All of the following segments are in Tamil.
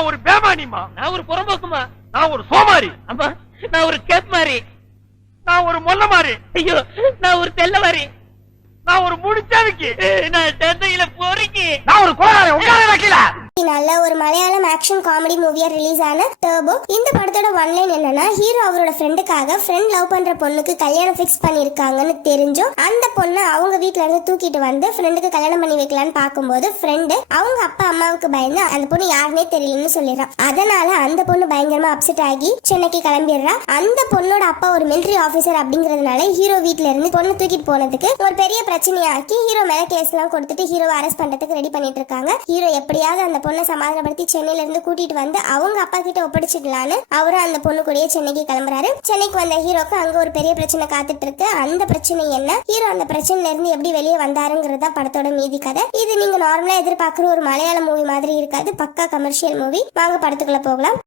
நான் ஒரு பேமானிமா, நான் ஒரு புறம்போக்குமா, நான் ஒரு சோமாரி, அம்மா நான் ஒரு கேப் மாதிரி, நான் ஒரு மொல்ல மாறி, ஐயோ நான் ஒரு தெல்ல மாதிரி, நான் ஒரு முடிச்சாவிக்கு, நான் தந்தையில போறீங்க, நான் ஒரு கொலகாரன் உட்கார வைக்கல. நல்ல ஒரு மலையாளம் ஆக்ஷன் காமெடி மூவியா ரிலீஸ் ஆன டர்போ. இந்த படத்தோட ஒன்லைன் என்னன்னா, ஹீரோ அவரோட ஃப்ரெண்டுக்காக ஃப்ரெண்ட் லவ் பண்ற பொண்ணுக்கு கல்யாணம் ஃபிக்ஸ் பண்ணிருக்காங்கன்னு தெரிஞ்சும் அந்த பொண்ணை அவங்க வீட்ல இருந்து தூக்கிட்டு வந்து ஃப்ரெண்டுக்கு கல்யாணம் பண்ணி வைக்கலான்னு பார்க்கும்போது ஃப்ரெண்டு அவங்க அப்பா அம்மாவுக்கு பயந்து அந்த பொண்ணு யாருன்னே தெரியலன்னு சொல்லிடுறான். அதனால அந்த பொண்ணு பயங்கரமா அப்செட் ஆகி சென்னைக்கு கிளம்பிடுறா. அந்த பொண்ணோட அப்பா ஒரு மிலிட்டரி ஆபீசர் அப்படிங்கறதுனால ஹீரோ வீட்ல இருந்து பொண்ணு தூக்கிட்டு போனதுக்கு ஒரு பெரிய பிரச்சனையாக்கி ஹீரோ மேல கேஸ் எல்லாம் கொடுத்துட்டு ஹீரோவை அரெஸ்ட் பண்றதுக்கு ரெடி பண்ணிட்டு இருக்காங்க. ஹீரோ எப்படியாவது அந்த பொண்ணை சமாதானப்படுத்தி சென்னையில இருந்து கூட்டிட்டு வந்து அவங்க அப்பா கிட்ட ஒப்படைச்சிடலான்னு அவரும் அந்த பொண்ணு கூடயே சென்னைக்கு கிளம்புறாரு. சென்னைக்கு வந்த ஹீரோக்கு அங்க ஒரு பெரிய பிரச்சனை காத்துட்டு இருக்கு. அந்த பிரச்சனை என்ன, ஹீரோ அந்த பிரச்சனையில இருந்து எப்படி வெளியே வந்தாருங்கிறதா படத்தோட மீதி கதை. இது நீங்க நார்மலா எதிர்பார்க்குற ஒரு மலையாள மூவி மாதிரி இருக்காது, பக்கா கமர்ஷியல் மூவி. வாங்க படத்துக்குள்ள போகலாம்.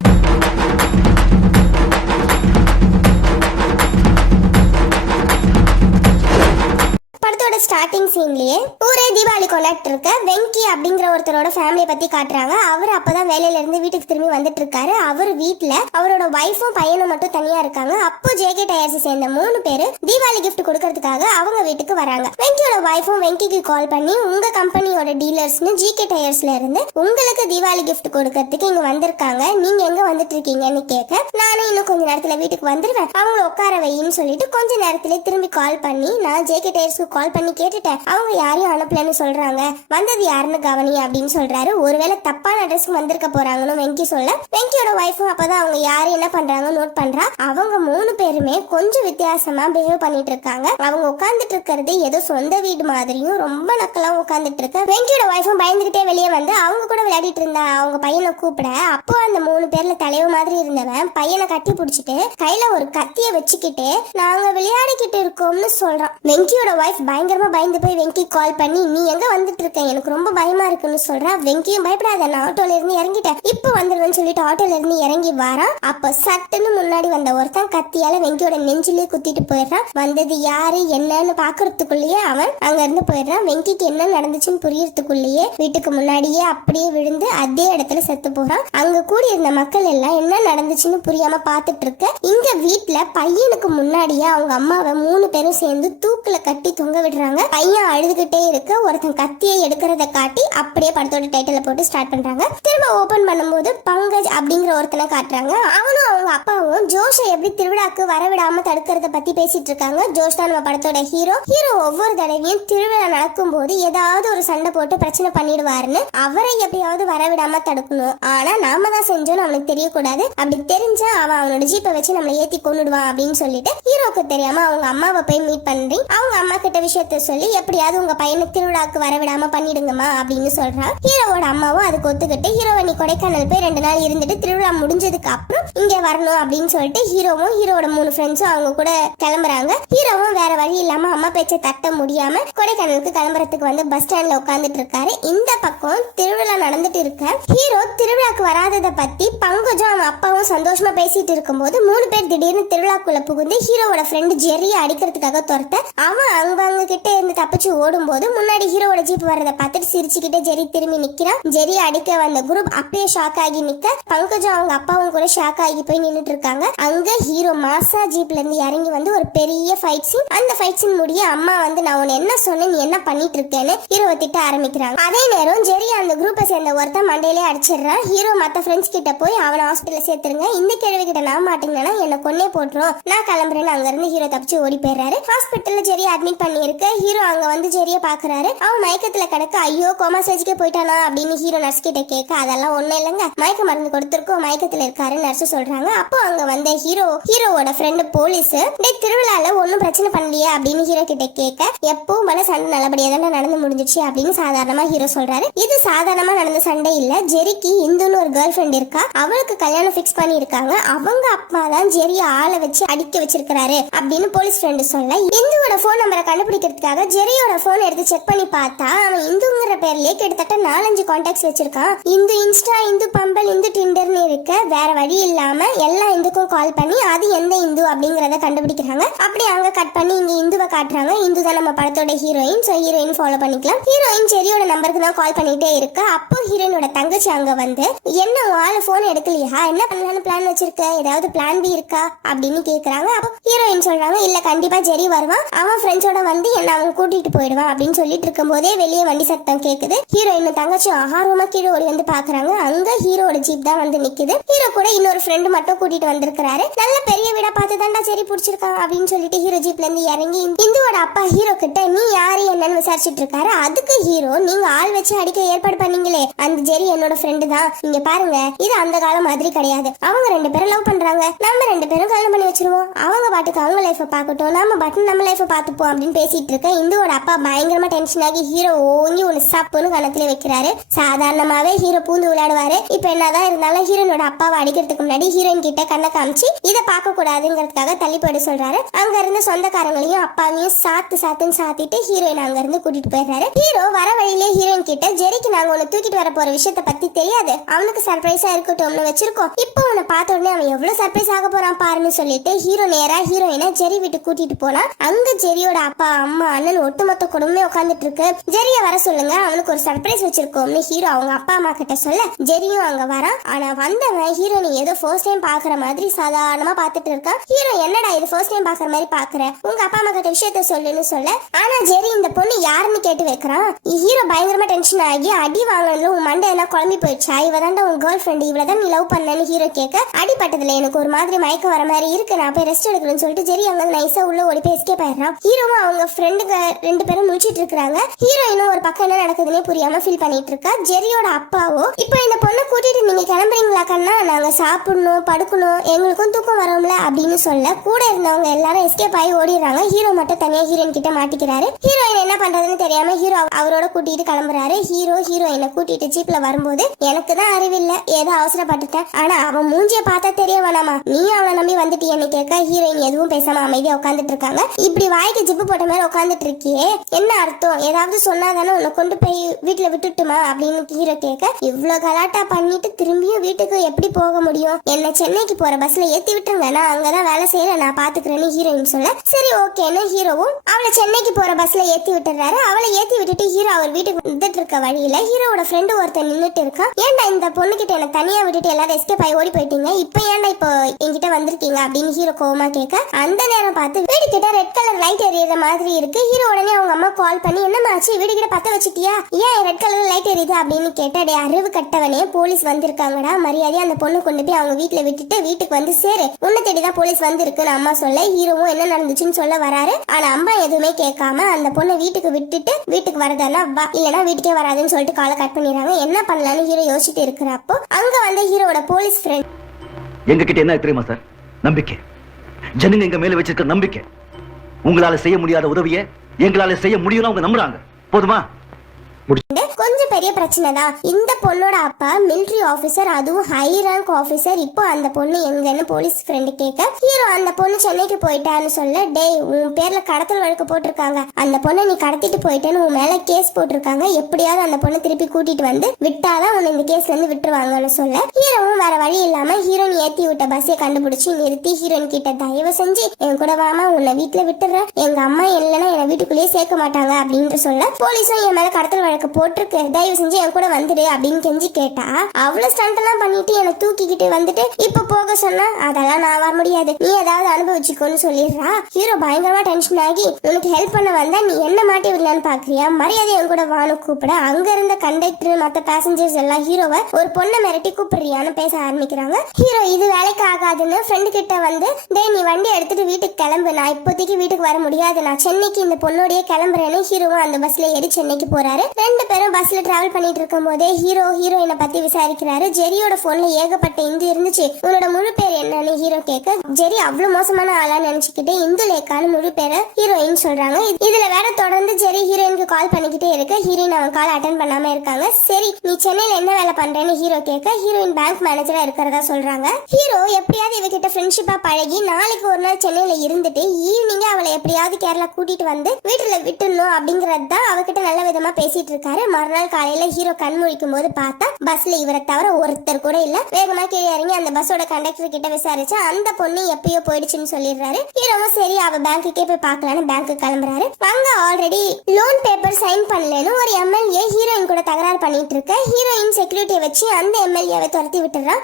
படத்தோட ஸ்டார்டிங் சீன்லயே ஊரே தீபாவளி கொண்டாடிட்டு இருக்க வெங்கி அப்படிங்கிற ஒருத்தரோட ஃபேமிலியை பத்தி காட்டுறாங்க. அவர் அப்பதான் வேலையில இருந்து வீட்டுக்கு திரும்பி வந்துட்டு இருக்காரு. அவர் வீட்டுல அவரோட வைஃபும் பையனும் மட்டும் தனியா இருக்காங்க. அப்போ ஜேகே டயர்ஸ் சேர்ந்த 3 பேரு தீபாவளி கிஃப்ட் கொடுக்கறதுக்காக அவங்க வீட்டுக்கு வராங்க. வெங்கியோட வைஃபும் வெங்கிக்கு கால் பண்ணி உங்க கம்பெனியோட டீலர்ஸ்னு ஜிகே டயர்ஸ்ல இருந்து உங்களுக்கு தீபாவளி கிஃப்ட் கொடுக்கறதுக்கு இங்க வந்திருக்காங்க, நீங்க எங்க வந்துட்டு இருக்கீங்கன்னு கேட்க, நானும் இன்னும் கொஞ்ச நேரத்துல வீட்டுக்கு வந்துருவேன், அவங்க உட்கார வையின்னு சொல்லிட்டு கொஞ்ச நேரத்துல திரும்பி கால் பண்ணி நான் ஜேகே டயர்ஸ்க்கு கால் பண்ணி கேட்டுட்டேன், அவங்க யாரையும் அனுப்பலன்னு சொல்றாங்க, வந்தது யாருன்னு கவனி அப்படின்னு சொல்றாரு. ஒருவேளை தப்பான அட்ரஸ்க்கு வந்திருக்க போறாங்கன்னு வெங்கி சொல்ல, வெங்கியோட வைஃபும் அப்பதான் அவங்க யாரு என்ன பண்றாங்க நோட் பண்றா. அவங்க 3 பேருமே கொஞ்சம் வித்தியாசமா பிஹேவ் பண்ணிட்டு இருக்காங்க. அவங்க உட்கார்ந்துட்டு இருக்கிறது ஏதோ சொந்த வீடு மாதிரியும் ரொம்ப நக்கெல்லாம் உட்கார்ந்துட்டு இருக்க. வெங்கியோட வைஃபும் பயந்துகிட்டே வெளியே வந்து அவங்க கூட விளையாடிட்டு இருந்தா அவங்க பையனை கூப்பிட, அப்போ அந்த 3 பேர்ல தலைவர் மாதிரி இருந்தவன் பையனை கட்டி பிடிச்சிட்டு கையில ஒரு கத்திய வச்சுக்கிட்டு நாங்க விளையாடிக்கிட்டு இருக்கோம்னு சொல்றான். வெங்கியோட வைஃப் பயங்கரமா பயந்து போய் வெங்கி கால் பண்ணி நீ எங்க வந்துட்டு இருக்க, எனக்கு ரொம்ப பயமா இருக்குன்னு சொல்றா. வெங்கியும் பயப்படாத, நான் ஆட்டோல இருந்து இறங்கிட்டேன், இப்ப வந்துருவேன்னு சொல்லிட்டு ஆட்டோல இருந்து இறங்கி வாரான். அப்ப சட்டுன்னு முன்னாடி வந்த ஒருத்தன் கத்தியால வெங்கியோட நெஞ்சிலே குத்திட்டு போயிடுறான். வந்தது யாரு என்னன்னு பாக்குறதுக்குள்ளேயே அவன் அங்க இருந்து போயிடுறான். வெங்கிக்கு என்ன நடந்துச்சுன்னு புரியறதுக்குள்ளேயே வீட்டுக்கு முன்னாடியே அப்படியே விழுந்து அதே இடத்துல செத்து போறான். அங்க கூடி இருந்த மக்கள் எல்லாம் என்ன நடந்துச்சுன்னு புரியாம பாத்துட்டு இருக்க. இங்க வீட்டுல பையனுக்கு முன்னாடியே அவங்க அம்மாவை 3 பேரும் சேர்ந்து தூக்குல கட்டி தொங்க விடுறாங்க. பையன் அழுதுகிட்டே இருக்க ஒருத்தன் கத்தியை எடுக்கிறத காட்டி அப்படியே படத்தோட டைட்டில போட்டு ஸ்டார்ட் பண்றாங்க. திரும்ப ஓபன் பண்ணும்போது பங்கஜ் அப்படிங்கிற ஒருத்தனை காட்டுறாங்க. அவனும் அவங்க அப்பாவும் ஜோஷை எப்படி திருவிழாக்கு வரவிடாம தடுக்கிறத பத்தி பேசிட்டு இருக்காங்க. ஜோஷ் தான் நம்ம படத்தோட ஹீரோ. ஒவ்வொரு தடவையும் திருவிழா நடக்கும் போது ஏதாவது ஒரு சண்டை போட்டு பிரச்சனை பண்ணிடுவாருன்னு அவரை எப்படியாவது வரவிடாம தடுக்கணும். ஆனா நாம தான் செஞ்சோம்னு அவனுக்கு தெரியக்கூடாது. அப்படி தெரிஞ்சா அவன் அவனோட ஜீப்பை வச்சு நம்மளை ஏத்தி கொண்டுடுவான் அப்படின்னு சொல்லிட்டு ஹீரோக்கு தெரியாம அவங்க அம்மாவை போய் மீட் பண்ணி அவங்க அம்மா கிட்ட விஷயத்த சொல்லி எப்படியாவது உங்க பையனை திருவிழாக்கு வரவிடாம பண்ணிடுங்கம்மா அப்படின்னு சொல்றான். ஹீரோவோட அம்மாவும் அதுக்கு ஒத்துக்கிட்டு ஹீரோவை நீ கொடைக்கானல் போய் 2 நாள் இருந்துட்டு திருவிழா முடிஞ்சதுக்கு அப்புறம் இங்க வரணும் அப்படின்னு சொல்லிட்டு ஹீரோவும் ஹீரோட 3 ஃப்ரெண்ட்ஸும் அவங்க கூட கிளம்புறாங்க. ஹீரோவும் வேற வழி இல்லாம அம்மா பேச்சை தட்ட முடியாம கொடைக்கானலுக்கு கிளம்புறதுக்கு வந்து பஸ் ஸ்டாண்ட்ல உட்காந்துட்டு இருக்காரு. இந்த பக்கம் திருவிழா நடந்துட்டு இருக்க ஹீரோ திருவிழாக்கு வராததை பத்தி பங்கஜும் அவன் அப்பாவும் சந்தோஷமா பேசிட்டு இருக்கும்போது 3 பேர் திடீர்னு திருவிழாக்குள்ள புகுந்து ஹீரோவோட ஃப்ரெண்ட் ஜெரியை அடிக்கிறதுக்காக துரத்த அவன் அவங்க கிட்ட இருந்து தப்பிச்சு ஓடும்போது முன்னாடி ஹீரோவோட ஜீப் வரத பார்த்துட்டு சிரிச்சுக்கிட்டே ஜெரி திரும்பி நிக்கிறான். ஜெரி அடிக்க வந்த குரூப் அப்பயே ஷாக் ஆகி நிக்க பங்கஜம் அவங்க அப்பாவும் கூட ஷாக் ஆகி போய் நின்னுட்டு இருக்காங்க. அங்க ஹீரோ மாசா ஜீப்ல இருந்து இறங்கி வந்து ஒரு பெரிய ஃபைட் சீன். அந்த ஃபைட் சீன் முடிய அம்மா வந்து நான் உன்னை என்ன சொன்னேன், நீ என்ன பண்ணிட்டு இருக்கேன்னு ஹீரோவை திட்ட ஆரம்பிக்கிறாங்க. அதே நேரம் ஜெரி அந்த குரூப்பை சேர்ந்த ஒருத்தன் மண்டையிலே அடிச்சிடுறான். ஹீரோ மத்த ஃப்ரெண்ட்ஸ் கிட்ட போய் அவனை ஹாஸ்பிட்டல் சேர்த்துருங்க, இந்த கேள்வி கிட்ட நம்ப மாட்டீங்கன்னா என்ன கொன்னே போட்டுரும், நான் கிளம்புறேன்னு அங்க இருந்து ஹீரோ தப்பிச்சு ஓடி போயிடுறாரு. ஹாஸ்பிட்டல்ல ஜெரி அட்மிட் பண்ணிருக்க ஹீரோ அங்க வந்து ஜெரிய பாக்குறாரு. அவன் மயக்கத்துல கிடக்க ஐயோ கோமா ஸ்டேஜ்க்கே போயிட்டானா அப்படின்னு ஹீரோ நர்ஸ் கிட்ட கேட்க அதெல்லாம் ஒண்ணும் இல்லைங்க, மயக்க மருந்து கொடுத்துருக்கோம், மயக்கத்துல இருக்காரு நர்ஸ் சொல்றாங்க. அப்போ அங்க வந்த ஹீரோவோட ஃப்ரெண்டு போலீஸ் திருவிழால ஒன்னும் பிரச்சனை பண்ணலையே அப்படின்னு ஹீரோ கிட்ட கேட்க எப்பவும் போல சண்டை நல்லபடியா தான் நடந்து முடிஞ்சிச்சு அப்படின்னு சாதாரணமா ஹீரோ சொல்றாரு. இது சாதாரணமா நடந்த சண்டை இல்ல, ஜெரிக்கு இந்துன்னு ஒரு கேர்ள் ஃப்ரெண்ட் இருக்கா, அவளுக்கு கல்யாணம் பிக்ஸ் பண்ணி இருக்காங்க, அவங்க அப்பா தான் ஜெரிய ஆளை வச்சு அடிக்க வச்சிருக்காரு அப்படின்னு போலீஸ் ஃப்ரெண்டு சொல்ல இந்துவோட போன் நம்பரை கண்டுபிடிக்கிறதுக்காக ஜெரியோட போன் எடுத்து செக் பண்ணி பார்த்தா அவன் இந்துங்கிற பேர்லயே கிட்டத்தட்ட 4-5 கான்டாக்ட்ஸ் வச்சிருக்கான். இந்து இன்ஸ்டா, இந்து பம்பல், இந்து டிண்டர்னு இருக்க வேற வழி இல்லாம எல்லா இந்துக்கும் கால் பண்ணி அது எந்த இந்து அப்படிங்கறத கண்டுபிடிக்கிறாங்க. அப்படி அங்க கட் பண்ணி இங்க இந்துவை காட்டுறாங்க. இந்து தான் நம்ம படத்தோட ஹீரோயின். சோ ஹீரோயின் ஃபாலோ பண்ணிக்கலாம். ஹீரோயின் செரியோட நம்பருக்கு தான் கால் பண்ணிட்டே இருக்கு. அப்போ ஹீரோயினோட தங்கச்சி அங்க வந்து, என்ன ஆளு போன் எடுக்கலையா, என்ன பண்ணலாம்னு பிளான் வச்சிருக்க, ஏதாவது பிளான் பி இருக்கா அப்படின்னு கேக்குறாங்க. அப்போ ஹீரோயின் சொல்றாங்க, இல்ல கண்டிப்பா ஜெரி வருவான், அவன் ஃப்ரெண்ட்ஸோட வந்து என்ன அவன் கூட்டிட்டு போயிடுவான் அப்படின்னு சொல்லிட்டு இருக்கும் போதே வெளியே வண்டி சத்தம் கேக்குது. ஹீரோயின் தங்கச்சி ஆர்வமா கீழே ஓடி வந்து பாக்குறாங்க. அங்க ஹீரோட ஜீப் தான் வந்து நிக்குது. ஹீரோ கூட இன்னொரு ஃப்ரெண்டு மட்டும் கூட்டிட்டு வந்திருக்காரு. நல்ல பெரிய வீடா பார்த்து தாண்டா ஜெரி பிடிச்சிருக்கான் அப்படின்னு சொல்லிட்டு ஹீரோ ஜீப்ல இருந்து இறங்கி இந்துவோட அப்பா ஹீரோ கிட்ட நீ யாரு என்னன்னு விசாரிச்சுட்டு இருக்காரு. அதுக்கு ஹீரோ, நீங்க ஆள் வச்சு அடிக்க ஏற்பாடு பண்ணீங்களே அந்த ஜெரி என்னோட ஃப்ரெண்டு தான், இங்க பாருங்க இது அந்த காலம் மாதிரி கிடையாது, அவங்க 2 பேரும் லவ் பண்றாங்க, நம்ம 2 பேரும் கல்யாணம் பண்ணி வச்சிருவோம், அவங்க பாட்டுக்கு அவங்க லைஃப பாக்கட்டும், நம்ம பாட்டு நம்ம லைஃப பாத்துப்போம் அப்படின்னு பேசிட்டு இருக்க இந்துவோட அப்பா பயங்கரமா டென்ஷன் ஆகி ஹீரோ ஓங்கி ஒன்னு சப்புன்னு கணத்துல வைக்கிறாரு. சாதாரணமாவே ஹீரோ பூந்து விளையாடுவாரு. இப்ப என்னதான் இருந்தாலும் ஹீரோனோட அப்பாவை அடிக்கிறதுக்கு முன்னாடி ஹீரோயின் கிட்ட கண்ணை காமிச்சு இதை பார்க்க கூடாதுங்கிறதுக்காக தள்ளி போயிட சொல்றாரு. அங்க இருந்த சொந்தக்காரங்களையும் அப்பாவையும் சாத்துன்னு சாத்திட்டு ஹீரோயின் அங்க இருந்து கூட்டிட்டு போயிடுறாரு. ஹீரோ வர வழியிலே ஹீரோயின் கிட்ட, ஜெரிக்கு நாங்க உன்னை தூக்கிட்டு வர போற விஷயத்த பத்தி தெரியாது, அவனுக்கு சர்ப்ரைஸா இருக்கட்டும்னு வச்சிருக்கோம், இப்போ உன்னை பார்த்த உடனே அவன் எவ்வளவு சர்ப்ரைஸ் ஆக போறான் பாருன்னு சொல்லிட்டு ஹீரோ நேரா ஹீரோயினை ஜெரி வீட்டுக்கு கூட்டிட்டு போனா அங்க ஜெரியோட அப்பா அம்மா அண்ணன் ஒட்டுமொத்த குடும்பமே உட்காந்துட்டு இருக்கு. ஜெரிய வர சொல்லுங்க, அவனுக்கு ஒரு சர்ப்ரைஸ் வச்சிருக்கோம்னு ஹீரோ அவங்க அப்பா அம்மா கிட்ட சொல்ல ஜெரியும் அங்க வரான். ஆனா வந்தவன் ஹீரோனை ஏதோ ஃபர்ஸ்ட் டைம் பாக்குற மாதிரி சாதாரணமா பாத்துட்டு இருக்கான். ஹீரோ, என்னடா இது ஃபர்ஸ்ட் டைம் பாக்குற மாதிரி பாக்குற, உங்க அப்பா அம்மா கிட்ட விஷயத்த சொல்லுன்னு சொல்ல, ஆனா ஜெரி இந்த பொண்ணு யாருன்னு கேட்டு வைக்கிறான். ஹீரோ பயங்கரமா டென்ஷன் ஆகி, அடி வாங்கல உன் மண்டை எல்லாம் குழம்பி போயிடுச்சா, இவ தாண்டா உன் கேர்ள் ஃப்ரெண்ட், இவ்வளவுதான் நீ லவ் பண்ணனு ஹீரோ கேட்க, அடிப்பட்டதுல எனக்கு ஒரு மாதிரி மயக்கம் வர மாதிரி இருக்கு, நான் போய் ரெஸ்ட் எடுக்கணும்னு சொல்லிட்டு ஜெரி அங்க நைஸா உள்ள ஓடி போய் எஸ்கேப் ஆயிடுறான். ஹீரோவும் அவங்க ஃப்ரெண்டுங்க 2 பேரும் முடிச்சிட்டு இருக்காங்க. ஹீரோயினும் ஒரு பக்கம் என்ன நடக்குதுன்னே புரியாம ஃபீல் பண்ணிட்டு இருக்கா. ஜெரியோட அப்பாவோ, இப்போ இந்த பொண்ணை கூட்டிட்டு நீங்க கிளம்புறீங்களா கண்ணா, நாங்க சாப்பிடணும் படுக்கணும் எங்களுக்கும் தூக்கம் வரோம்ல அப்படின்னு சொல்ல கூட இருந்தவங்க எல்லாரும் எஸ்கேப் ஆகி ஓடிடுறாங்க. ஹீரோ மட்டும் தனியா ஹீரோயின் கிட்ட மாட்டிக்கிறாரு. ஹீரோயின் என்ன பண்றதுன்னு தெரியாம ஹீரோ அவரோட கூட்டிட்டு கிளம்புறாரு. ஹீரோயினை கூட்டிட்டு ஜீப்ல வரும்போது, எனக்கு தான் அறிவில்லை ஏதோ அவசரப்பட்டுட்டேன், ஆனா அவன் மூஞ்சிய பார்த்தா தெரிய வேணாமா, நீ அவனை நம்பி வந்துட்டியன்னு கேட்க ஹீரோயின் எதுவும் பேசாம அமைதியா உட்காந்துட்டு இருக்காங்க. இப்படி வாய்க்கு ஜிப்பு போட்ட மாதிரி உட்காந்துட்டு இருக்கியே என்ன அர்த்தம், ஏதாவது சொன்னாதானே உன்னை கொண்டு போய் வீட்டுல விட்டுட்டுமா அப்படின்னு ஹீரோ கேட்க, இவ்வளவு கலாட்டா பண்ணிட்டு திரும்பியும் வீட்டுக்கு எப்படி போக முடியும், என்ன சென்னைக்கு போற பஸ்ல ஏத்தி விட்டுருங்க, நான் அங்கதான் வேலை செய்யறேன், நான் பாத்துக்கிறேன்னு ஹீரோயின் சொல்ல, சரி ஓகேன்னு ஹீரோவும் அவளை சென்னைக்கு போற பஸ்ல ஏத்தி விட்டுறாரு. அவளை ஏத்தி விட்டுட்டு ஹீரோ அவர் வீட்டுக்கு வந்துட்டு இருக்க வழியில ஹீரோவோட ஃப்ரெண்டு ஒருத்தன் நின்னுட்டு இருக்கான். ஏன்டா இந்த பொண்ணு கிட்ட என்ன தனியா விட்டுட்டு எல்லாரும் எஸ்கேப் ஆகி ஓடி போயிட்டீங்க, இப்ப ஏன்டா இப்போ என்கிட்ட வந்திருக்கீங்க அப்படின்னு ஹீரோ கோவமா கேட்க, அந்த நேரம் பார்த்து வீடு கிட்ட ரெட் கலர் லைட் எரியற மாதிரி இருக்கு. ஹீரோ உடனே அவங்க அம்மா கால் பண்ணி, என்னமாச்சு வீடு கிட்ட பத்த வச்சுட்டியா, ஏன் ரெட் கலர் லைட் எரியுது அப்படின்னு கேட்டா, டே அறிவு கட்டவனே போலீஸ் வந்திருக்காங்கடா, மரியாதையா அந்த பொண்ணு கொண்டு போய் அவங்க வீட்டுல விட்டுட்டு வீட்டுக்கு வந்து சேரு, உன்னை தேடிதான் போலீஸ் வந்திருக்குன்னு அம்மா சொல்ல ஹீரோவும் என்ன நடந்துச்சுன்னு சொல்ல வராரு. ஆனா அம்மா எதுவுமே கேட்காம அந்த பொண்ணை வீட்டுக்கு விட்டுட்டு வீட்டுக்கு வரதானா வா, இல்லனா வீட்டுக்கே வராதுன்னு சொல்லிட்டு காலை கட் பண்ணிடுறாங்க. என்ன பண்ணலாம்னு ஹீரோ யோசிச்சுட்டு இருக்கிறப்போ அங்க வந்து ஹீரோட போலீஸ் ஃப்ரெண்ட், எங்க கிட்ட என்ன தெரியுமா சார், நம்பிக்கை, ஜனங்க எங்க மேல வச்சிருக்க நம்பிக்கை, உங்களால செய்ய முடியாத உதவியை எங்களால செய்ய முடியும்னு அவங்க நம்புறாங்க, போதுமா? கொஞ்சம் பெரிய பிரச்சனை தான். இந்த பொண்ணோட அப்பா மிலிட்டரி ஆபீசர், அதுவும் ஹை ரேங்க் ஆபீசர். இப்போ அந்த பொண்ணு எங்கன்னு போலீஸ் ஃப்ரெண்டு கேட்க ஹீரோ அந்த பொண்ணு சென்னைக்கு போயிட்டான்னு சொல்ல, டேய் உன் பேர்ல கடத்தல் வழக்கு போட்டிருக்காங்க, அந்த பொண்ணை நீ கடத்திட்டு போயிட்டேன்னு உன் மேல கேஸ் போட்டிருக்காங்க, எப்படியாவது அந்த பொண்ணை திருப்பி கூட்டிட்டு வந்து விட்டாதான் உன்னை இந்த கேஸ்ல இருந்து விட்டுருவாங்கன்னு சொல்ல, ஹீரோவும் வேற வழி இல்லாம ஹீரோயின் ஏத்தி விட்ட பஸ்ஸை கண்டுபிடிச்சு நிறுத்தி ஹீரோயின் கிட்ட, தயவு செஞ்சு என் கூட வாமா, உன்னை வீட்டுல விட்டுறேன், எங்க அம்மா இல்லைன்னா என்னை வீட்டுக்குள்ளேயே சேர்க்க மாட்டாங்க அப்படின்னு சொல்ல, போலீஸும் என் மேல கடத்தல் வழக்கு போட்டிருக்கு, தயவு செஞ்சு என் கூட வந்துடு அப்படின்னு கெஞ்சி கேட்டா, அவ்வளவு ஸ்டண்ட் எல்லாம் பண்ணிட்டு என்னை தூக்கிக்கிட்டு வந்துட்டு இப்ப போக சொன்னா, அதெல்லாம் நான் வர முடியாது, நீ ஏதாவது அனுபவிச்சுக்கோன்னு சொல்லிடுறா. ஹீரோ பயங்கரமா டென்ஷன் ஆகி, உனக்கு ஹெல்ப் பண்ண வந்தா நீ என்ன மாட்டி விடலான்னு பாக்குறியா, மரியாதை என் கூட வானு கூப்பிட அங்க இருந்த கண்டக்டர் மத்த பேசஞ்சர்ஸ் எல்லாம் ஹீரோவை ஒரு பொண்ணை மிரட்டி கூப்பிடுறியான்னு பேச ஆரம்பிக்கிறாங்க. ஹீரோ இது வேலைக்கு ஆகாதுன்னு ஃப்ரெண்டு கிட்ட வந்து, டே நீ வண்டி எடுத்துட்டு வீட்டுக்கு கிளம்பு, நான் இப்போதைக்கு வீட்டுக்கு வர முடியாது, நான் சென்னைக்கு இந்த பொண்ணோடய கிளம்புறேன்னு ஹீரோவும் அந்த பஸ்ல ஏறி சென்னைக்கு போறாரு. 2 பேரும் பஸ்ல டிராவல் பண்ணிட்டு இருக்கும் போதே ஹீரோயினை பத்தி விசாரிக்கிறாரு. ஜெரியோட போன்ல ஏகப்பட்ட இந்து இருந்துச்சு, உன்னோட முழு பேர் என்னன்னு ஹீரோ கேட்க, ஜெரி அவ்வளவு மோசமான ஆளா நினைச்சுக்கிட்டு இந்துலேக்கான முழு பேரை ஹீரோயின் சொல்றாங்க. இதுல வேற தொடர்ந்து ஜெரி ஹீரோயினுக்கு கால் பண்ணிக்கிட்டே இருக்க ஹீரோயின் அவன் கால் அட்டன் பண்ணாம இருக்காங்க. சரி நீ சென்னையில என்ன வேலை பண்றேன்னு ஹீரோ கேட்க, ஹீரோயின் பேங்க் மேனேஜரா இருக்கிறதா சொல்றாங்க. ஹீரோ எப்படியாவது இவகிட்ட ஃப்ரெண்ட்ஷிப்பா பழகி நாளைக்கு ஒரு நாள் சென்னையில இருந்துட்டு ஈவினிங் அவளை எப்படியாவது கேரளா கூட்டிட்டு வந்து வீட்டுல விட்டுணும் அப்படிங்கறது தான் அவகிட்ட நல்ல விதமா பேசிட்டு இருக்காரு. மறுநாள் காலையில ஹீரோ கண் முழிக்கும் போது பார்த்தா பஸ்ல இவரை தவிர ஒருத்தர் கூட இல்ல. வேகமா கீழே இறங்கி அந்த பஸ்ஸோட கண்டக்டர் கிட்ட விசாரிச்சா அந்த பொண்ணு எப்பயோ போயிடுச்சுன்னு சொல்லிடுறாரு. ஹீரோவும் சரி அவ பேங்க்குக்கே போய் பார்க்கலான்னு பேங்க்கு கிளம்புறாரு. அங்க ஆல்ரெடி லோன் பேப்பர் சைன் பண்ணலன்னு ஒரு எம்எல்ஏ ஹீரோயின் கூட தகராறு பண்ணிட்டு இருக்க ஹீரோயின் செக்யூரிட்டியை வச்சு அந்த எம்எல்ஏவை துரத்தி விட்டுறான்.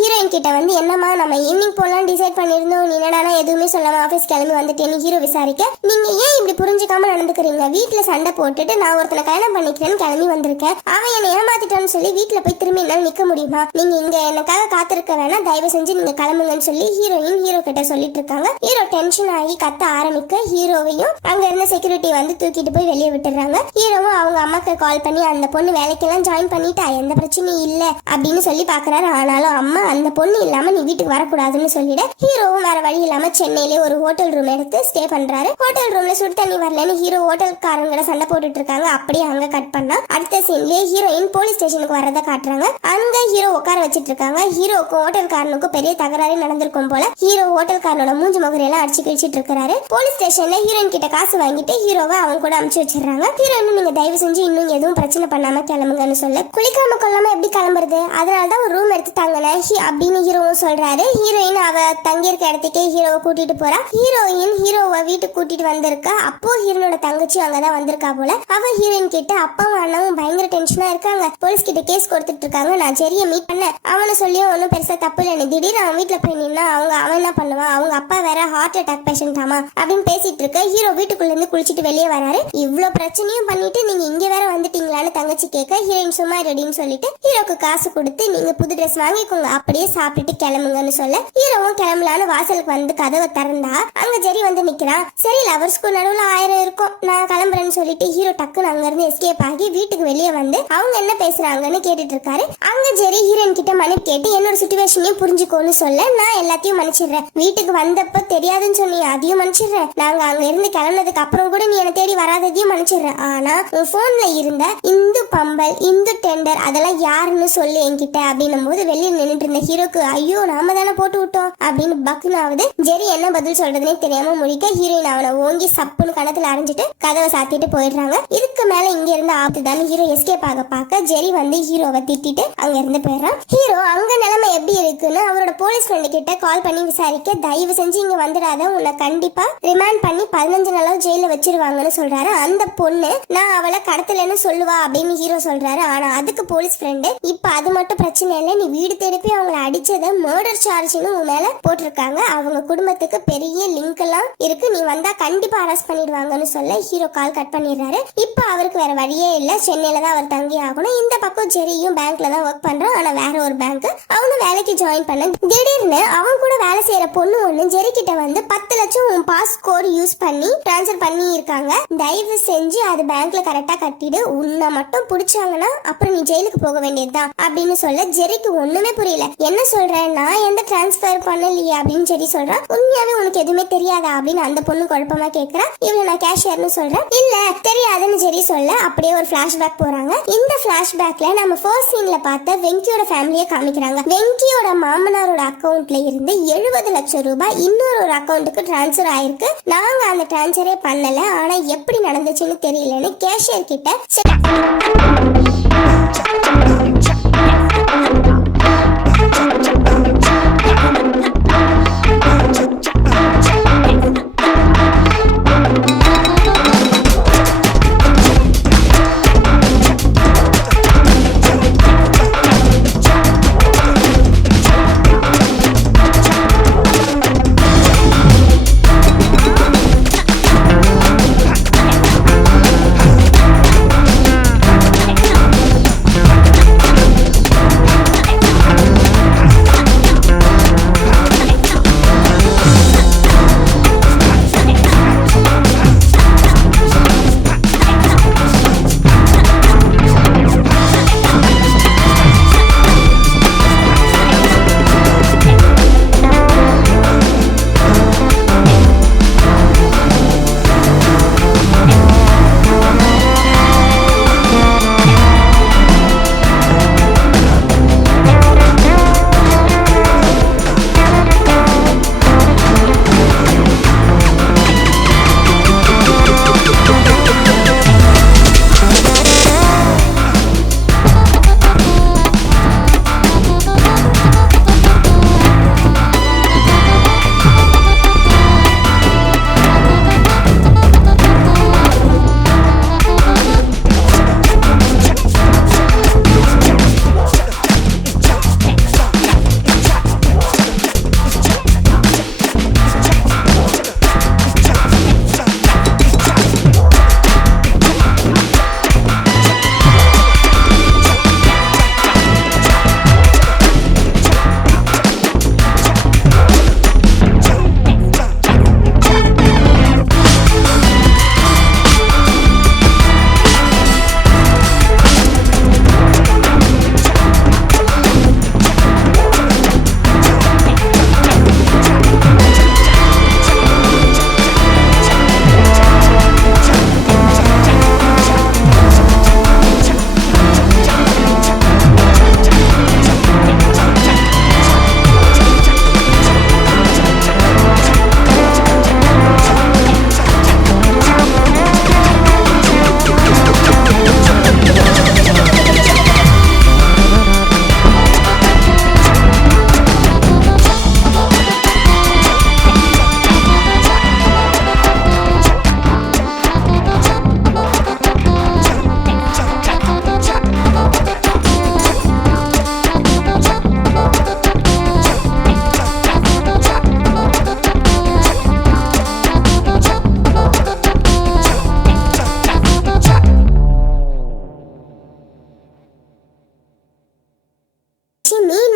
ஹீரோயின் கிட்ட வந்து என்னமா நம்ம ஈவினிங் போலாம் டிசைட் பண்ணிருந்தோம், நீ என்னடானா எதுவுமே சொல்லாம ஆபீஸ் கிளம்பி வந்துட்டேன்னு ஹீரோ விசாரிக்க, நீங்க ஏன் இப்படி புரிஞ்சுக்காம நடந்துக்கிறீங்க, வீட்டுல சண்டை போட்டுட்டு நான் ஒருத்தனை கல்யாணம் பண்ணிக்கிறேன்னு கிளம்பி வந்திருக்கேன், அவன் என்னை ஏமாத்திட்டான்னு சொல்லி வீட்டுல போய் திரும்பி என்னால நிக்க முடியுமா, நீங்க இங்க எனக்காக காத்திருக்க வேணாம், தயவு செஞ்சு நீங்க கிளம்புங்கன்னு சொல்லி ஹீரோயின் ஹீரோ கிட்ட சொல்லிட்டு இருக்காங்க. ஹீரோ டென்ஷன் ஆகி கத்த ஆரம்பிக்க ஹீரோவையும் அங்க இருந்த செக்யூரிட்டி வந்து தூக்கிட்டு போய் வெளியே விட்டுறாங்க. ஹீரோவும் அவங்க அம்மாக்கு கால் பண்ணி அந்த பொண்ணு வேலைக்கெல்லாம் ஜாயின் பண்ணிட்டா, எந்த பிரச்சனையும் இல்ல அப்படின்னு சொல்லி பாக்குறாரு. ஆனாலும் அம்மா அந்த பொண்ணு இல்லாம நீ வீட்டுக்கு வரக்கூடாதுன்னு சொல்லிட ஹீரோவும் வேற வழி இல்லாம சென்னையிலே ஒரு ஹோட்டல் ரூம் எடுத்து ஸ்டே பண்றாரு. ஹோட்டல் ரூம்ல சுடு தண்ணி வரலன்னு ஹீரோ ஹோட்டல்காரங்க சண்டை போட்டுட்டு இருக்காங்க. அப்படியே அங்க கட் பண்ணா அடுத்த சீன்லயே ஹீரோயின் போலீஸ் ஸ்டேஷனுக்கு வரத காட்டுறாங்க. அங்க ஹீரோ உட்கார வச்சிட்டு இருக்காங்க. ஹீரோக்கும் ஹோட்டல்காரனுக்கும் பெரிய தகராறு நடந்திருக்கும் போல. ஹீரோ ஹோட்டல்காரனோட மூஞ்சி முகரையெல்லாம் அடிச்சு கிழிச்சிட்டு இருக்காரு. போலீஸ் ஸ்டேஷன்ல ஹீரோயின் கிட்ட காசு வாங்கிட்டு ஹீரோவை அவங்க கூட அனுப்பிச்சு வச்சிடறாங்க. ஹீரோயின் நீங்க தயவு செஞ்சு இன்னும் எதுவும் பிரச்சனை பண்ணாம கிளம்புங்கன்னு சொல்ல, குளிக்காம கொள்ளாம எப்படி கிளம்புறது, அதனாலதான் ஒரு ரூம் எடுத்து தங்கின அப்படின்னு ஹீரோவும் சொல்றாரு. ஹீரோயின் அவ தங்கி இருக்க இடத்துக்கே ஹீரோவை கூட்டிட்டு போறா. ஹீரோவை வீட்டுக்கு கூட்டிட்டு வந்திருக்கா. அப்போ ஹீரோனோட தங்கச்சி அங்கதான் வந்திருக்கா போல. அவ ஹீரோயின் கிட்ட அப்பாவும் அண்ணாவும் பயங்கர டென்ஷனா இருக்காங்க, போலீஸ் கிட்ட கேஸ் கொடுத்துட்டு இருக்காங்க, நான் ஜெரிய மீட் பண்ண அவனை சொல்லியும் ஒன்னும் பெருசா தப்பு இல்லைன்னு திடீர்னு அவன் வீட்டுல போய் நின்னா அவன் என்ன பண்ணுவான், அவங்க அப்பா வேற ஹார்ட் அட்டாக் பேஷண்டாமா அப்படின்னு பேசிட்டு இருக்க ஹீரோ வீட்டுக்குள்ள இருந்து குளிச்சுட்டு வெளியே வராரு. இவ்வளவு பிரச்சனையும் பண்ணிட்டு நீங்க இங்க வேற வந்துட்டீங்களான்னு தங்கச்சி கேட்க ஹீரோயின் சும்மா ரெடின்னு சொல்லிட்டு ஹீரோக்கு காசு கொடுத்து நீங்க புது ட்ரெஸ் வாங்கிக்கோங்க, அப்படியே சாப்பிட்டுட்டு கிளம்புங்கன்னு சொல்ல ஹீரோவும் கிளம்பலான்னு வாசலுக்கு வந்து கதவை திறந்தா அங்க ஜெரி வந்து நிக்கிறான். சரி லவர்ஸ்க்கு நடுவுல 1000 இருக்கும், நான் கிளம்புறேன்னு சொல்லிட்டு ஹீரோ டக்குன்னு அங்க இருந்து எஸ்கேப் ஆகி வீட்டுக்கு வெளியே வந்து அவங்க என்ன பேசுறாங்கன்னு கேட்டுட்டு இருக்காரு. அங்க ஜெரி ஹீரோயின் கிட்ட மன்னிப்பு கேட்டு என்னோட சிச்சுவேஷனையும் புரிஞ்சுக்கோன்னு சொல்ல, நான் எல்லாத்தையும் மன்னிச்சிடுறேன், வீட்டுக்கு வந்தப்ப தெரியாதுன்னு சொன்னி அதையும் மன்னிச்சிடுறேன், நாங்க அங்க இருந்து கிளம்புனதுக்கு அப்புறம் கூட நீ என்ன தேடி வராததையும் மன்னிச்சிடுறேன், ஆனா உன் போன்ல இருந்த இந்து பம்பல் இந்து டெண்டர் அதெல்லாம் யாருன்னு சொல்லு என்கிட்ட அப்படின்னும் போது வெளியே நின்றுட்டு இருந்த ஹீரோக்கு ஐயோ நாம தானே போட்டு விட்டோம் அப்படின்னு பக்குனாவது. ஜெரி என்ன பதில் சொல்றதுனே தெரியாம முடிக்க ஹீரோயின் அவனை ஓங்கி சப்புன்னு கணத்துல அரைஞ்சிட்டு கதவை சாத்திட்டு போயிடுறாங்க. இதுக்கு மேல இங்க இருந்து ஆபத்துதான் ஹீரோ எஸ்கேப் ஆக பார்க்க ஜெரி வந்து ஹீரோவை திட்டிட்டு அங்க இருந்து போயிடுறான். ஹீரோ அங்க நிலைமை எப்படி இருக்குன்னு அவரோட போலீஸ் ஃப்ரெண்டு கிட்ட கால் பண்ணி விசாரிக்க, தயவு செஞ்சு இங்க வந்துடாத, உன்னை கண்டிப்பா ரிமாண்ட் பண்ணி 15 நாளாவது ஜெயில வச்சிருவாங்கன்னு சொல்றாரு. அந்த பொண்ணு நான் அவளை கடத்தலன்னு சொல்லுவா அப்படின்னு ஹீரோ சொல்றாரு. ஆனா அதுக்கு போலீஸ் ஃப்ரெண்டு இப்ப அது மட்டும் பிரச்சனை இல்லை, நீ வீடு திருப்பி அவங்களை அடிச்சத மர்டர் சார்ஜ்னு உன் மேல போட்டிருக்காங்க, அவங்க குடும்பத்துக்கு பெரிய லிங்க் எல்லாம் இருக்கு, நீ வந்தா கண்டிப்பா அரெஸ்ட் பண்ணிடுவாங்கன்னு சொல்ல ஹீரோ கால் கட் பண்ணிடுறாரு. இப்ப அவருக்கு வேற வழியே இல்ல, சென்னையில தான் அவர் தங்கி ஆகணும். இந்த பக்கம் ஜெரியும் பேங்க்ல தான் ஒர்க் பண்றான், ஆனா வேற ஒரு பேங்க். அவனும் வேலைக்கு ஜாயின் பண்ண திடீர்னு அவன் கூட வேலை செய்யற பொண்ணு ஒண்ணு ஜெரி கிட்ட வந்து 10 லட்சம் உன் பாஸ்கோட் யூஸ் பண்ணி டிரான்ஸ்ஃபர் பண்ணி இருக்காங்க, தயவு செஞ்சு அது பேங்க்ல கரெக்டா கட்டிடு, உன்னை மட்டும் பிடிச்சாங்கன்னா அப்புறம் நீ ஜெயிலுக்கு போக வேண்டியதுதான் அப்படின்னு சொல்ல ஜெரிக்கு ஒண்ணுமே புரியல. என்ன சொல்றேன், நான் எந்த டிரான்ஸ்ஃபர் பண்ணலையே அப்படின்னு ஜெரி சொல்றான். உண்மையாவே உனக்கு எதுவுமே தெரியாதா அப்படின்னு அந்த பொண்ணு குழப்பமா கேக்குறா. இவள நான் கேஷியர்னு சொல்றேன். இல்ல தெரியாதுன்னு ஜெரி சொல்ல அப்படியே ஒரு பிளாஷ்பேக் போறாங்க. இந்த பிளாஷ்பேக்ல நம்ம ஃபர்ஸ்ட் சீன்ல பார்த்த வெங்கியோட ஃபேமிலியை காமிக்கிறாங்க. வெங்கியோட மாமனாரோட அக்கவுண்ட்ல இருந்து 70 லட்சம் ரூபாய் இன்னொரு ஒரு அக்கவுண்ட்டுக்கு டிரான்ஸ்ஃபர் ஆயிருக்கு. நாங்க அந்த டிரான்ஸ்ஃபரே பண்ணல, ஆனா எப்படி நடந்துச்சுன்னு தெரியலன்னு கேஷியர் கிட்ட